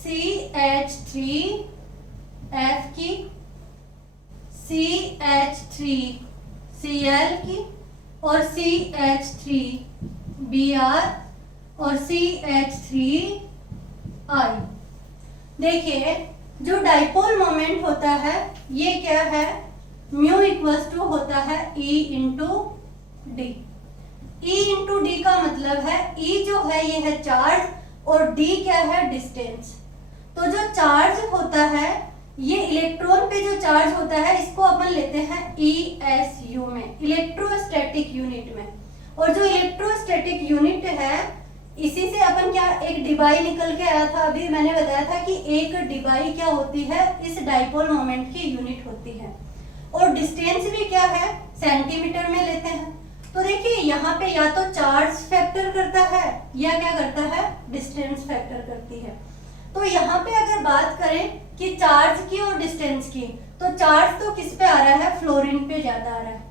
CH3F की, CH3Cl की, और CH3Br और CH3I। देखिए जो डाइपोल मोमेंट होता है ये क्या है, म्यू इक्वल्स टू होता है E into D. E into D का मतलब है E जो है ये है चार्ज और D क्या है डिस्टेंस। तो जो चार्ज होता है ये इलेक्ट्रॉन पे जो चार्ज होता है इसको अपन लेते हैं ESU में, इलेक्ट्रोस्टैटिक यूनिट में। और जो इलेक्ट्रोस्टैटिक यूनिट है इसी से अपन क्या, एक डिबाई निकल के आया था, अभी मैंने बताया था कि एक डिबाई क्या होती है, इस डाइपोल मोमेंट की यूनिट होती है। और डिस्टेंस भी क्या है, सेंटीमीटर में लेते हैं। तो देखिए यहाँ पे या तो चार्ज फैक्टर करता है या क्या करता है, डिस्टेंस फैक्टर करती है। तो यहाँ पे अगर बात करें कि चार्ज की और डिस्टेंस की, तो चार्ज तो किस पे आ रहा है, फ्लोरीन पे ज्यादा आ रहा है,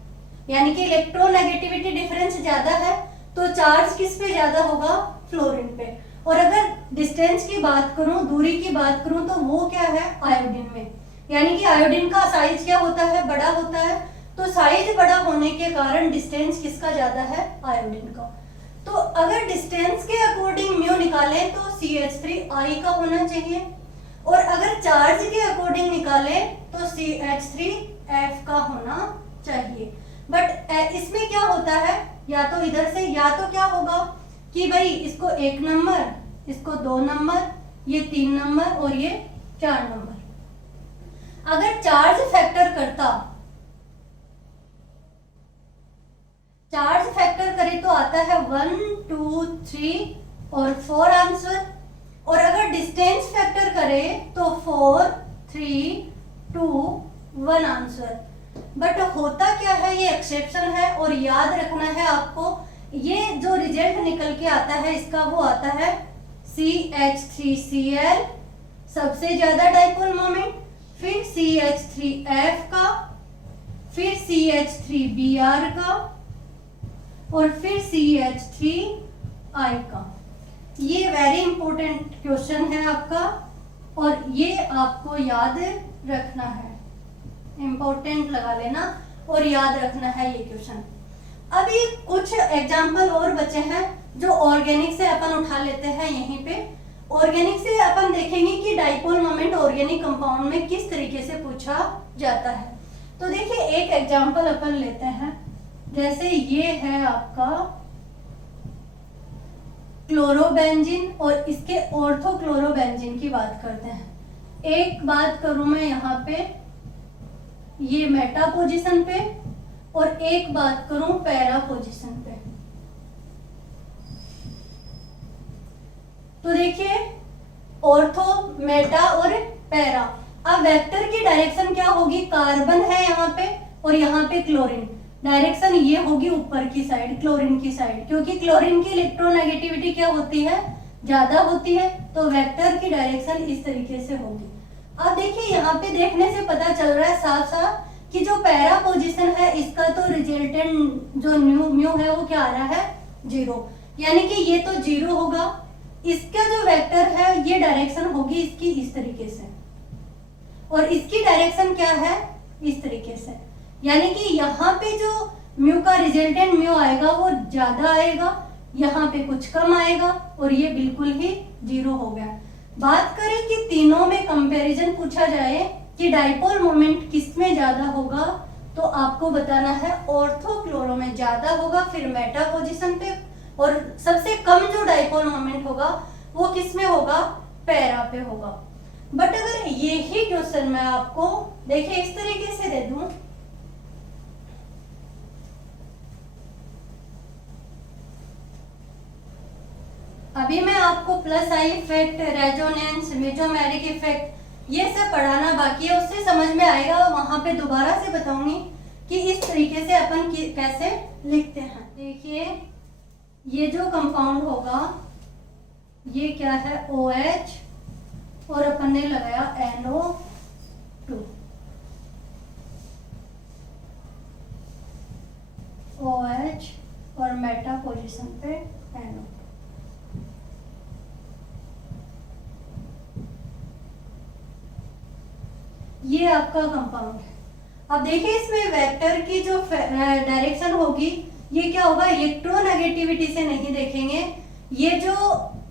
यानी कि इलेक्ट्रोनेगेटिविटी डिफरेंस ज्यादा है, तो चार्ज किस पे ज्यादा होगा, फ्लोरीन पे। और अगर डिस्टेंस की बात करूं, दूरी की बात करूं, तो वो क्या है, आयोडीन में, यानी कि आयोडीन का साइज क्या होता है, बड़ा होता है। तो साइज बड़ा होने के कारण डिस्टेंस किसका ज्यादा है, आयोडीन का। तो अगर डिस्टेंस के अकॉर्डिंग म्यू निकालें तो CH3I का होना चाहिए, और अगर चार्ज के अकॉर्डिंग निकालें तो CH3F का होना चाहिए। बट इसमें क्या होता है, या तो इधर से, या तो क्या होगा कि भाई इसको 1 नंबर, इसको 2 नंबर, ये 3 नंबर और ये 4 नंबर। अगर चार्ज फैक्टर करता, चार्ज फैक्टर करे तो आता है 1 2 3 और 4 आंसर। और अगर डिस्टेंस फैक्टर करे तो 4 3 2 1 आंसर। बट होता क्या है, ये एक्सेप्शन है और याद रखना है आपको, ये जो रिजल्ट निकल के आता है इसका वो आता है CH3Cl सबसे ज्यादा डाइपोल मोमेंट, फिर CH3F का, फिर CH3Br का, और फिर CH3I का। ये वेरी इंपॉर्टेंट क्वेश्चन है आपका और ये आपको याद रखना है, इंपॉर्टेंट लगा लेना और याद रखना है ये क्वेश्चन। अभी कुछ एग्जाम्पल और बचे हैं जो ऑर्गेनिक से अपन उठा लेते हैं। यहीं पे ऑर्गेनिक से अपन देखेंगे कि डाइपोल मोमेंट ऑर्गेनिक कंपाउंड में किस तरीके से पूछा जाता है। तो देखिए एक एग्जाम्पल अपन लेते हैं, जैसे ये है आपका क्लोरोबेंजीन और इसके ऑर्थोक्लोरोबेंजीन की बात करते हैं। एक बात करूं मैं यहाँ पे ये मेटा पोजीशन पे और एक बात करूं पैरा पोजीशन पे। तो देखिए ऑर्थो, मेटा और पैरा। अब वेक्टर की डायरेक्शन क्या होगी, कार्बन है यहाँ पे और यहाँ पे क्लोरीन, डायरेक्शन ये होगी ऊपर की साइड, क्लोरीन की साइड, क्योंकि क्लोरीन की इलेक्ट्रोनेगेटिविटी क्या होती है, ज्यादा होती है। तो वेक्टर की डायरेक्शन इस तरीके से होगी। अब देखिए यहाँ पे देखने से पता चल रहा है साफ साफ कि जो पैरा पोजीशन है इसका तो रिजल्टेंट जो म्यू है वो क्या आ रहा है, 0, यानी कि ये तो 0 होगा, इसका जो वेक्टर है ये डायरेक्शन होगी इसकी इस तरीके से, और इसकी डायरेक्शन क्या है इस तरीके से, यानी कि यहाँ पे जो म्यू का रिजल्टेंट म्यू आएगा वो ज्यादा आएगा, यहाँ पे कुछ कम आएगा, और ये बिल्कुल ही जीरो हो गया। बात करें कि तीनों में कंपैरिजन पूछा जाए कि डाइपोल मोमेंट किस में ज्यादा होगा, तो आपको बताना है ऑर्थोक्लोरो में ज्यादा होगा, फिर मेटा पोजीशन पे, और सबसे कम जो डाइपोल मोमेंट होगा वो किस में होगा, पैरा पे होगा। बट अगर यही क्वेश्चन मैं आपको देखिए इस तरीके से दे दूं, अभी मैं आपको plus I effect, resonance, mesomeric effect ये सब पढ़ाना बाकी है, उससे समझ में आएगा, वहां पे दोबारा से बताऊंगी कि इस तरीके से अपन कैसे लिखते हैं। देखिए ये जो कंपाउंड होगा ये क्या है OH, और अपन ने लगाया NO2, OH और मेटा पोजीशन पे NO। ये आपका कंपाउंड है। अब देखिए इसमें वेक्टर की जो डायरेक्शन होगी ये क्या होगा, इलेक्ट्रोनेगेटिविटी से नहीं देखेंगे, ये जो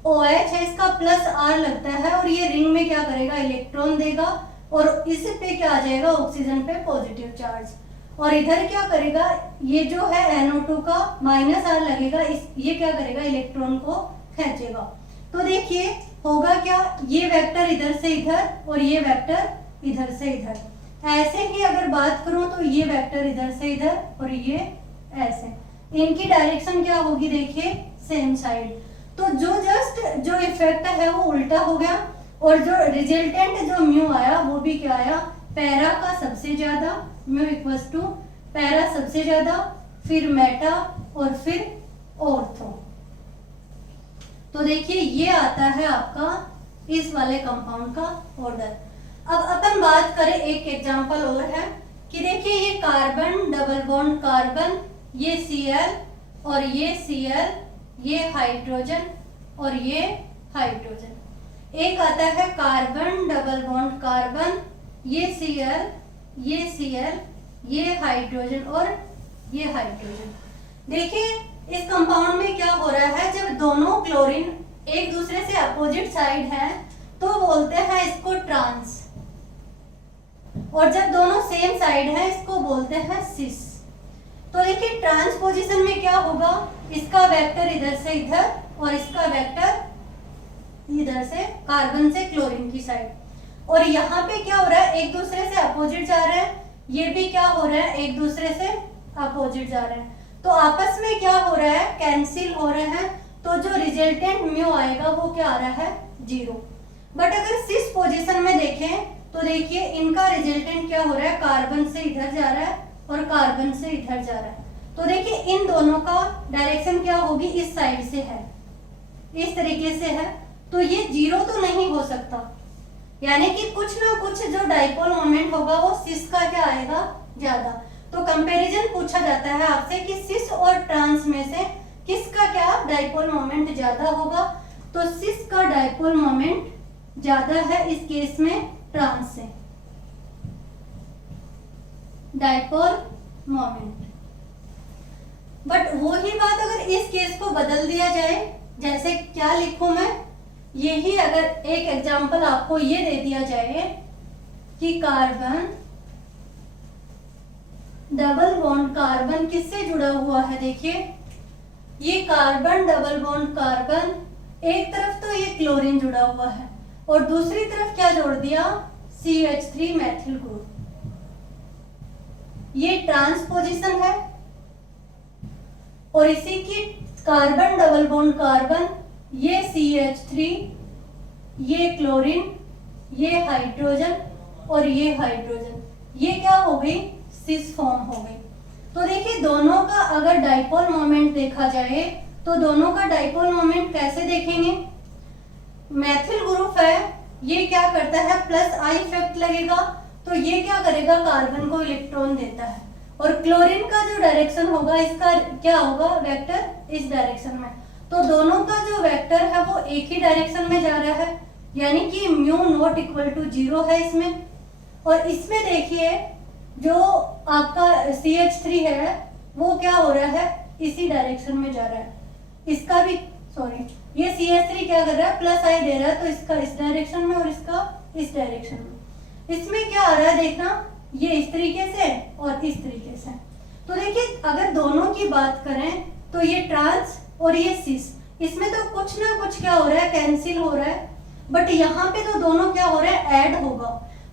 OH है इसका प्लस R लगता है, और ये रिंग में क्या करेगा, इलेक्ट्रॉन देगा, और इस पे क्या आ जाएगा, ऑक्सीजन पे पॉजिटिव चार्ज, और इधर क्या करेगा, ये जो है NO2 का माइनस R लगेगा, ये क्या करेगा, इलेक्ट्रॉन को खींचेगा। तो देखिए होगा क्या, ये वेक्टर इधर से इधर और ये वेक्टर इधर से इधर, ऐसे ही अगर बात करूं तो ये वेक्टर इधर से इधर और ये ऐसे, इनकी डायरेक्शन क्या होगी, देखिए सेम साइड। तो जो इफेक्ट है वो उल्टा हो गया, और जो रिजल्टेंट जो म्यू आया वो भी क्या आया, पैरा का सबसे ज्यादा, म्यू इक्वल्स टू पैरा सबसे ज्यादा, फिर मेटा और फिर ऑर्थो। तो देखिए ये आता है आपका इस वाले कंपाउंड का ऑर्डर। अब अपन बात करें, एक एग्जांपल और है कि देखिए ये कार्बन डबल बॉन्ड कार्बन, ये Cl और ये Cl, ये हाइड्रोजन और ये हाइड्रोजन। एक आता है कार्बन डबल बॉन्ड कार्बन, ये Cl, ये Cl, ये हाइड्रोजन और ये हाइड्रोजन। देखिए इस कंपाउंड में क्या हो रहा है, जब दोनों क्लोरीन एक दूसरे से अपोजिट साइड हैं तो बोलते हैं इसको ट्रांस, और जब दोनों सेम साइड है इसको बोलते हैं सिस। तो देखिए ट्रांस पोजीशन में क्या होगा, इसका वेक्टर इधर से इधर और इसका वेक्टर इधर से कार्बन से क्लोरीन की साइड, और यहाँ पे क्या हो रहा है, एक दूसरे से अपोजिट जा रहे हैं, ये भी क्या हो रहा है, एक दूसरे से अपोजिट जा रहे हैं, तो आपस में क्या हो रहा है, कैंसिल हो रहे हैं, तो जो रिजल्टेंट म्यू आएगा वो क्या आ रहा है, जीरो। बट अगर सिस पोजीशन में देखें तो देखिए इनका रिजल्टेंट क्या हो रहा है, कार्बन से इधर जा रहा है और कार्बन से इधर जा रहा है, तो देखिए इन दोनों का डायरेक्शन क्या होगी, इस साइड से है, इस तरीके से है, तो ये जीरो तो नहीं हो सकता, यानी कि कुछ ना कुछ जो डाइपोल मोमेंट होगा वो सिस का क्या आएगा, ज्यादा। तो कंपैरिजन पूछा जाता है आपसे कि सिस और ट्रांस में से किसका क्या डाइपोल मोमेंट ज्यादा होगा, तो सिस का डाइपोल मोमेंट ज्यादा है इस केस में ट्रांस से, डाइपोल मोमेंट। बट वही बात अगर इस केस को बदल दिया जाए, जैसे क्या लिखूं मैं, यही अगर एक एग्जांपल आपको ये दे दिया जाए कि कार्बन डबल बॉन्ड कार्बन किससे जुड़ा हुआ है, देखिए ये कार्बन डबल बॉन्ड कार्बन, एक तरफ तो ये क्लोरीन जुड़ा हुआ है और दूसरी तरफ क्या जोड़ दिया, CH3 मैथिल ग्रुप, ये ट्रांस पोजीशन है, और इसी की कार्बन डबल बॉन्ड कार्बन, ये CH3, ये क्लोरीन, ये हाइड्रोजन और ये हाइड्रोजन, ये क्या हो गई, सिस फॉर्म हो गई। तो देखिए दोनों का अगर डाइपोल मोमेंट देखा जाए तो दोनों का डाइपोल मोमेंट कैसे देखेंगे, मैथिल ग्रुप है, ये क्या करता है, प्लस आई इफेक्ट लगेगा, तो ये क्या करेगा, कार्बन को इलेक्ट्रॉन देता है, और क्लोरीन का जो डायरेक्शन होगा इसका क्या होगा, वेक्टर इस डायरेक्शन में, तो दोनों का जो वेक्टर है वो एक ही डायरेक्शन में जा रहा है, यानी कि म्यू नॉट इक्वल टू 0 है इसमें। और इसमें देखिए जो आपका CH3 है वो क्या हो रहा है, इसी डायरेक्शन में जा रहा है। इसका भी ये CH3 क्या कर रहा है, प्लस आई दे रहा है, तो इसका इस डायरेक्शन में और इसका इस डायरेक्शन में। इसमें क्या आ रहा है देखना, ये इस तरीके से और इस तरीके से। तो देखिए अगर दोनों की बात करें तो ये ट्रांस और ये सिस, इसमें तो कुछ ना कुछ क्या हो रहा है, कैंसिल हो रहा है, बट यहाँ पे तो दोनों क्या हो रहा है, ऐड होगा।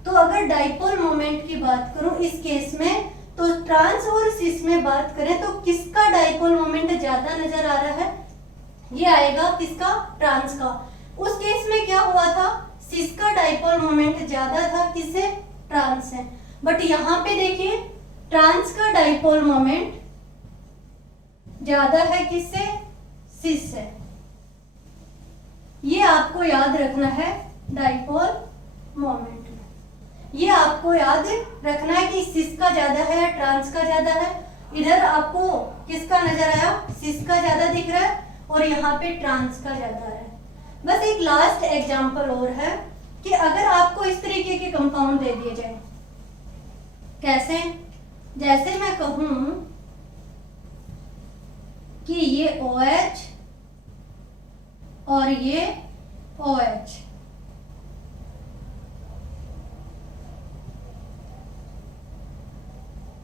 तो अगर डाइपोल मोमेंट की बात करूं इस केस में, तो ट्रांस और सिस में बात करें तो किसका डाइपोल मोमेंट ज्यादा नजर आ रहा है, ये आएगा किसका, ट्रांस का। उस केस में क्या हुआ था, सिस का डाइपोल मोमेंट ज्यादा था, किससे, ट्रांस से। बट यहाँ पे देखिए ट्रांस का डाइपोल मोमेंट ज्यादा है किससे, सिस से। ये आपको याद रखना है डाइपोल मोमेंट में, ये आपको याद रखना है कि सिस का ज्यादा है या ट्रांस का ज्यादा है। इधर आपको किसका नजर आया, सिस का ज्यादा दिख रहा है और यहाँ पे ट्रांस का ज्यादा है। बस एक लास्ट एग्जांपल और है कि अगर आपको इस तरीके के कंपाउंड दे दिए जाए, कैसे, जैसे मैं कहूं कि ये OH और ये OH,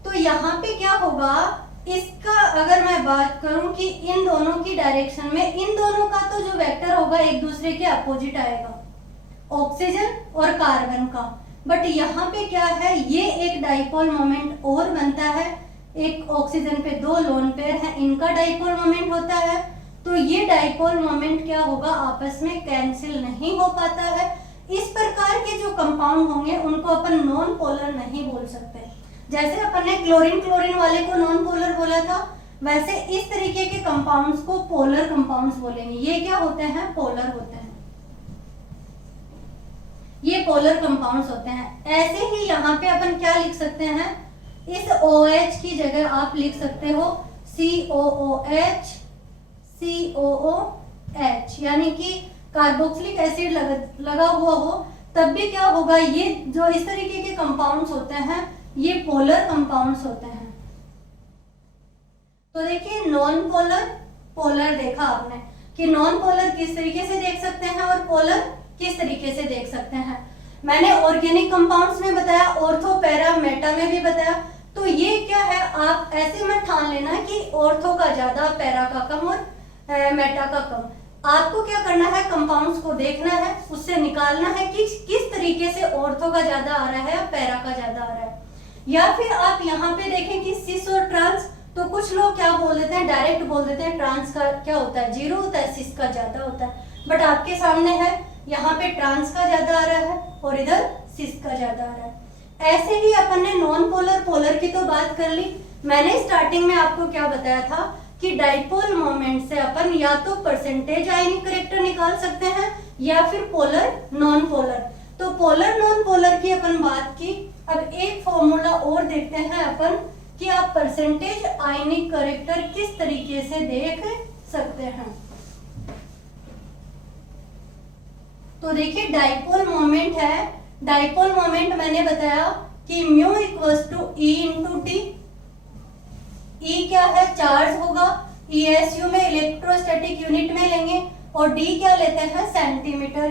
तो यहाँ पे क्या होगा, इसका अगर मैं बात करूं कि इन दोनों की डायरेक्शन में, इन दोनों का तो जो वेक्टर होगा एक दूसरे के अपोजिट आएगा, ऑक्सीजन और कार्बन का। बट यहाँ पे क्या है, ये एक डाइपोल मोमेंट और बनता है, एक ऑक्सीजन पे 2 लोन पेयर है, इनका डाइपोल मोमेंट होता है। तो ये डाइपोल मोमेंट क्या होगा, आपस में कैंसिल नहीं हो पाता है। इस प्रकार के जो कंपाउंड होंगे उनको अपन नॉन पोलर नहीं बोल सकते। जैसे अपन ने क्लोरीन क्लोरीन वाले को नॉन पोलर बोला था, वैसे इस तरीके के कंपाउंड्स को पोलर कंपाउंड्स बोलेंगे। ये क्या होते हैं, पोलर होते हैं, ये पोलर कंपाउंड्स होते हैं। ऐसे ही यहाँ पे अपन क्या लिख सकते हैं, इस OH की जगह आप लिख सकते हो COOH COOH, यानी कि कार्बोक्सिलिक एसिड लगा हुआ हो, तब भी क्या होगा, ये जो इस तरीके के कंपाउंड्स होते हैं ये पोलर कंपाउंड्स होते हैं। तो देखिए नॉन पोलर, पोलर देखा आपने कि नॉन पोलर किस तरीके से देख सकते हैं और पोलर किस तरीके से देख सकते हैं। मैंने ऑर्गेनिक कंपाउंड्स में बताया, ऑर्थो पैरा मेटा में भी बताया। तो ये क्या है, आप ऐसे मत ठान लेना कि ऑर्थो का ज्यादा, पैरा का कम और मेटा का कम। आपको क्या करना है, कंपाउंड्स को देखना है, उससे निकालना है कि किस तरीके से ऑर्थो का ज्यादा आ रहा है या पैरा का ज्यादा आ रहा है। या फिर आप यहाँ पे देखें कि सिस और ट्रांस, तो कुछ लोग क्या बोल देते हैं, डायरेक्ट बोल देते हैं ट्रांस का क्या होता है, 0 होता है, सिस का ज्यादा होता है। बट आपके सामने है, यहाँ पे ट्रांस का ज्यादा आ रहा है और इधर सिस का ज्यादा आ रहा है। ऐसे ही अपन ने नॉन पोलर पोलर की तो बात कर ली। मैंने स्टार्टिंग में आपको क्या बताया था कि डाइपोल मोमेंट से अपन या तो परसेंटेज आयनिक करेक्टर निकाल सकते हैं या फिर पोलर नॉन पोलर। तो पोलर नॉन पोलर की अपन बात की। अब एक फॉर्मूला और देखते हैं अपन कि आप परसेंटेज आयनिक करेक्टर किस तरीके से देख सकते हैं। तो देखिए डाइपोल मोमेंट है, डाइपोल मोमेंट मैंने बताया कि mu equals to E into T. E क्या है, चार्ज होगा, ESU में इलेक्ट्रोस्टैटिक यूनिट में लेंगे, और D क्या लेते हैं, सेंटीमीटर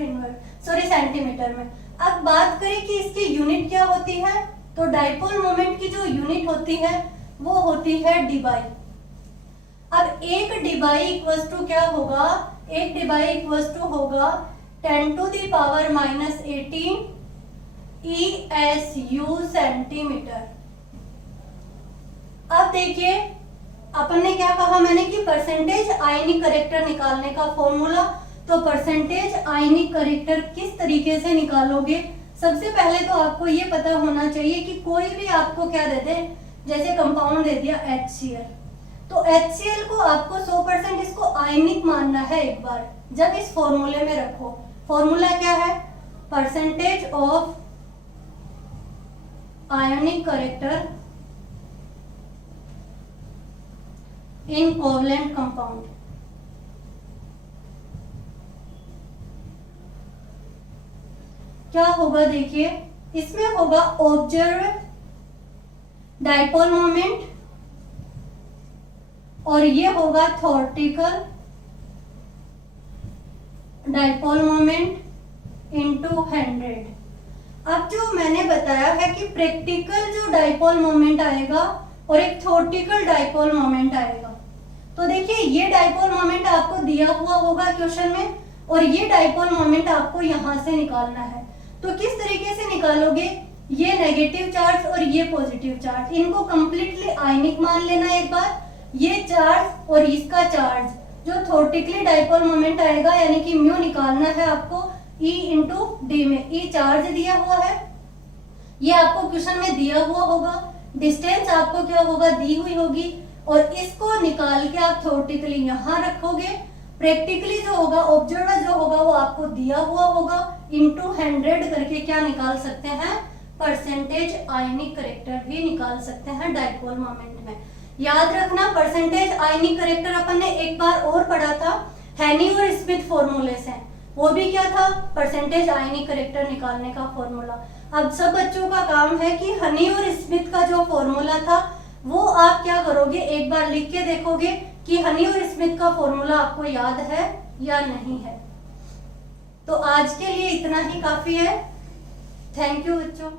में। अब बात करें कि इसकी यूनिट क्या होती है, तो डाइपोल मोमेंट की जो यूनिट होती है वो होती है डिबाई। अब एक डिबाई इक्वल्स टू क्या होगा, एक डिबाई इक्वल्स टू होगा 10 to the power -18 ESU centimetre. अब देखिए अपन ने क्या कहा, मैंने कि परसेंटेज आयनिक करेक्टर निकालने का फॉर्मूला। तो परसेंटेज आयनिक करेक्टर किस तरीके से निकालोगे, सबसे पहले तो आपको ये पता होना चाहिए कि कोई भी आपको क्या दे दे, जैसे कंपाउंड दे दिया HCl, तो HCl को आपको 100% इसको आयनिक मानना है एक बार, जब इस फॉर्मूले में रखो। फॉर्मूला क्या है, percentage of ionic character in covalent compound. क्या होगा देखिए, इसमें होगा ऑब्जर्व डाइपोल मोमेंट और ये होगा थ्योरेटिकल डाइपोल मोमेंट इनटू 100। अब जो मैंने बताया है कि प्रैक्टिकल जो डाइपोल मोमेंट आएगा और एक थ्योरेटिकल डाइपोल मोमेंट आएगा, तो देखिए ये डाइपोल मोमेंट आपको दिया हुआ होगा क्वेश्चन में और ये डाइपोल मोमेंट आपको यहां से निकालना है। तो किस तरीके से निकालोगे, ये नेगेटिव चार्ज और ये पॉजिटिव चार्ज, इनको कंप्लीटली आयनिक मान लेना एक बार। ये चार्ज और इसका चार्ज जो थ्योरेटिकली डाइपोल मोमेंट आएगा, यानी कि म्यू निकालना है आपको E इंटू डी में। E चार्ज दिया हुआ है, ये आपको क्वेश्चन में दिया हुआ होगा, डिस्टेंस आपको क्या होगा, दी हुई होगी, और इसको निकाल के आप थ्योरेटिकली यहाँ रखोगे। प्रैक्टिकली जो होगा, ऑब्जर्वर जो होगा वो आपको दिया हुआ होगा, इंटू 100 करके क्या निकाल सकते हैं, परसेंटेज आयनिक करेक्टर भी निकाल सकते हैं डाइपोल मोमेंट में। याद रखना, परसेंटेज आयनिक करेक्टर अपन ने एक बार और पढ़ा था, हैनी और स्मिथ फॉर्मूले से। वो भी क्या था, परसेंटेज आयनिक करेक्टर निकालने का फॉर्मूला। अब सब बच्चों का काम है कि हनी और स्मिथ का जो फॉर्मूला था वो आप क्या करोगे, एक बार लिख के देखोगे कि हनी और स्मिथ का फॉर्मूला आपको याद है या नहीं है। तो आज के लिए इतना ही काफी है। थैंक यू बच्चों।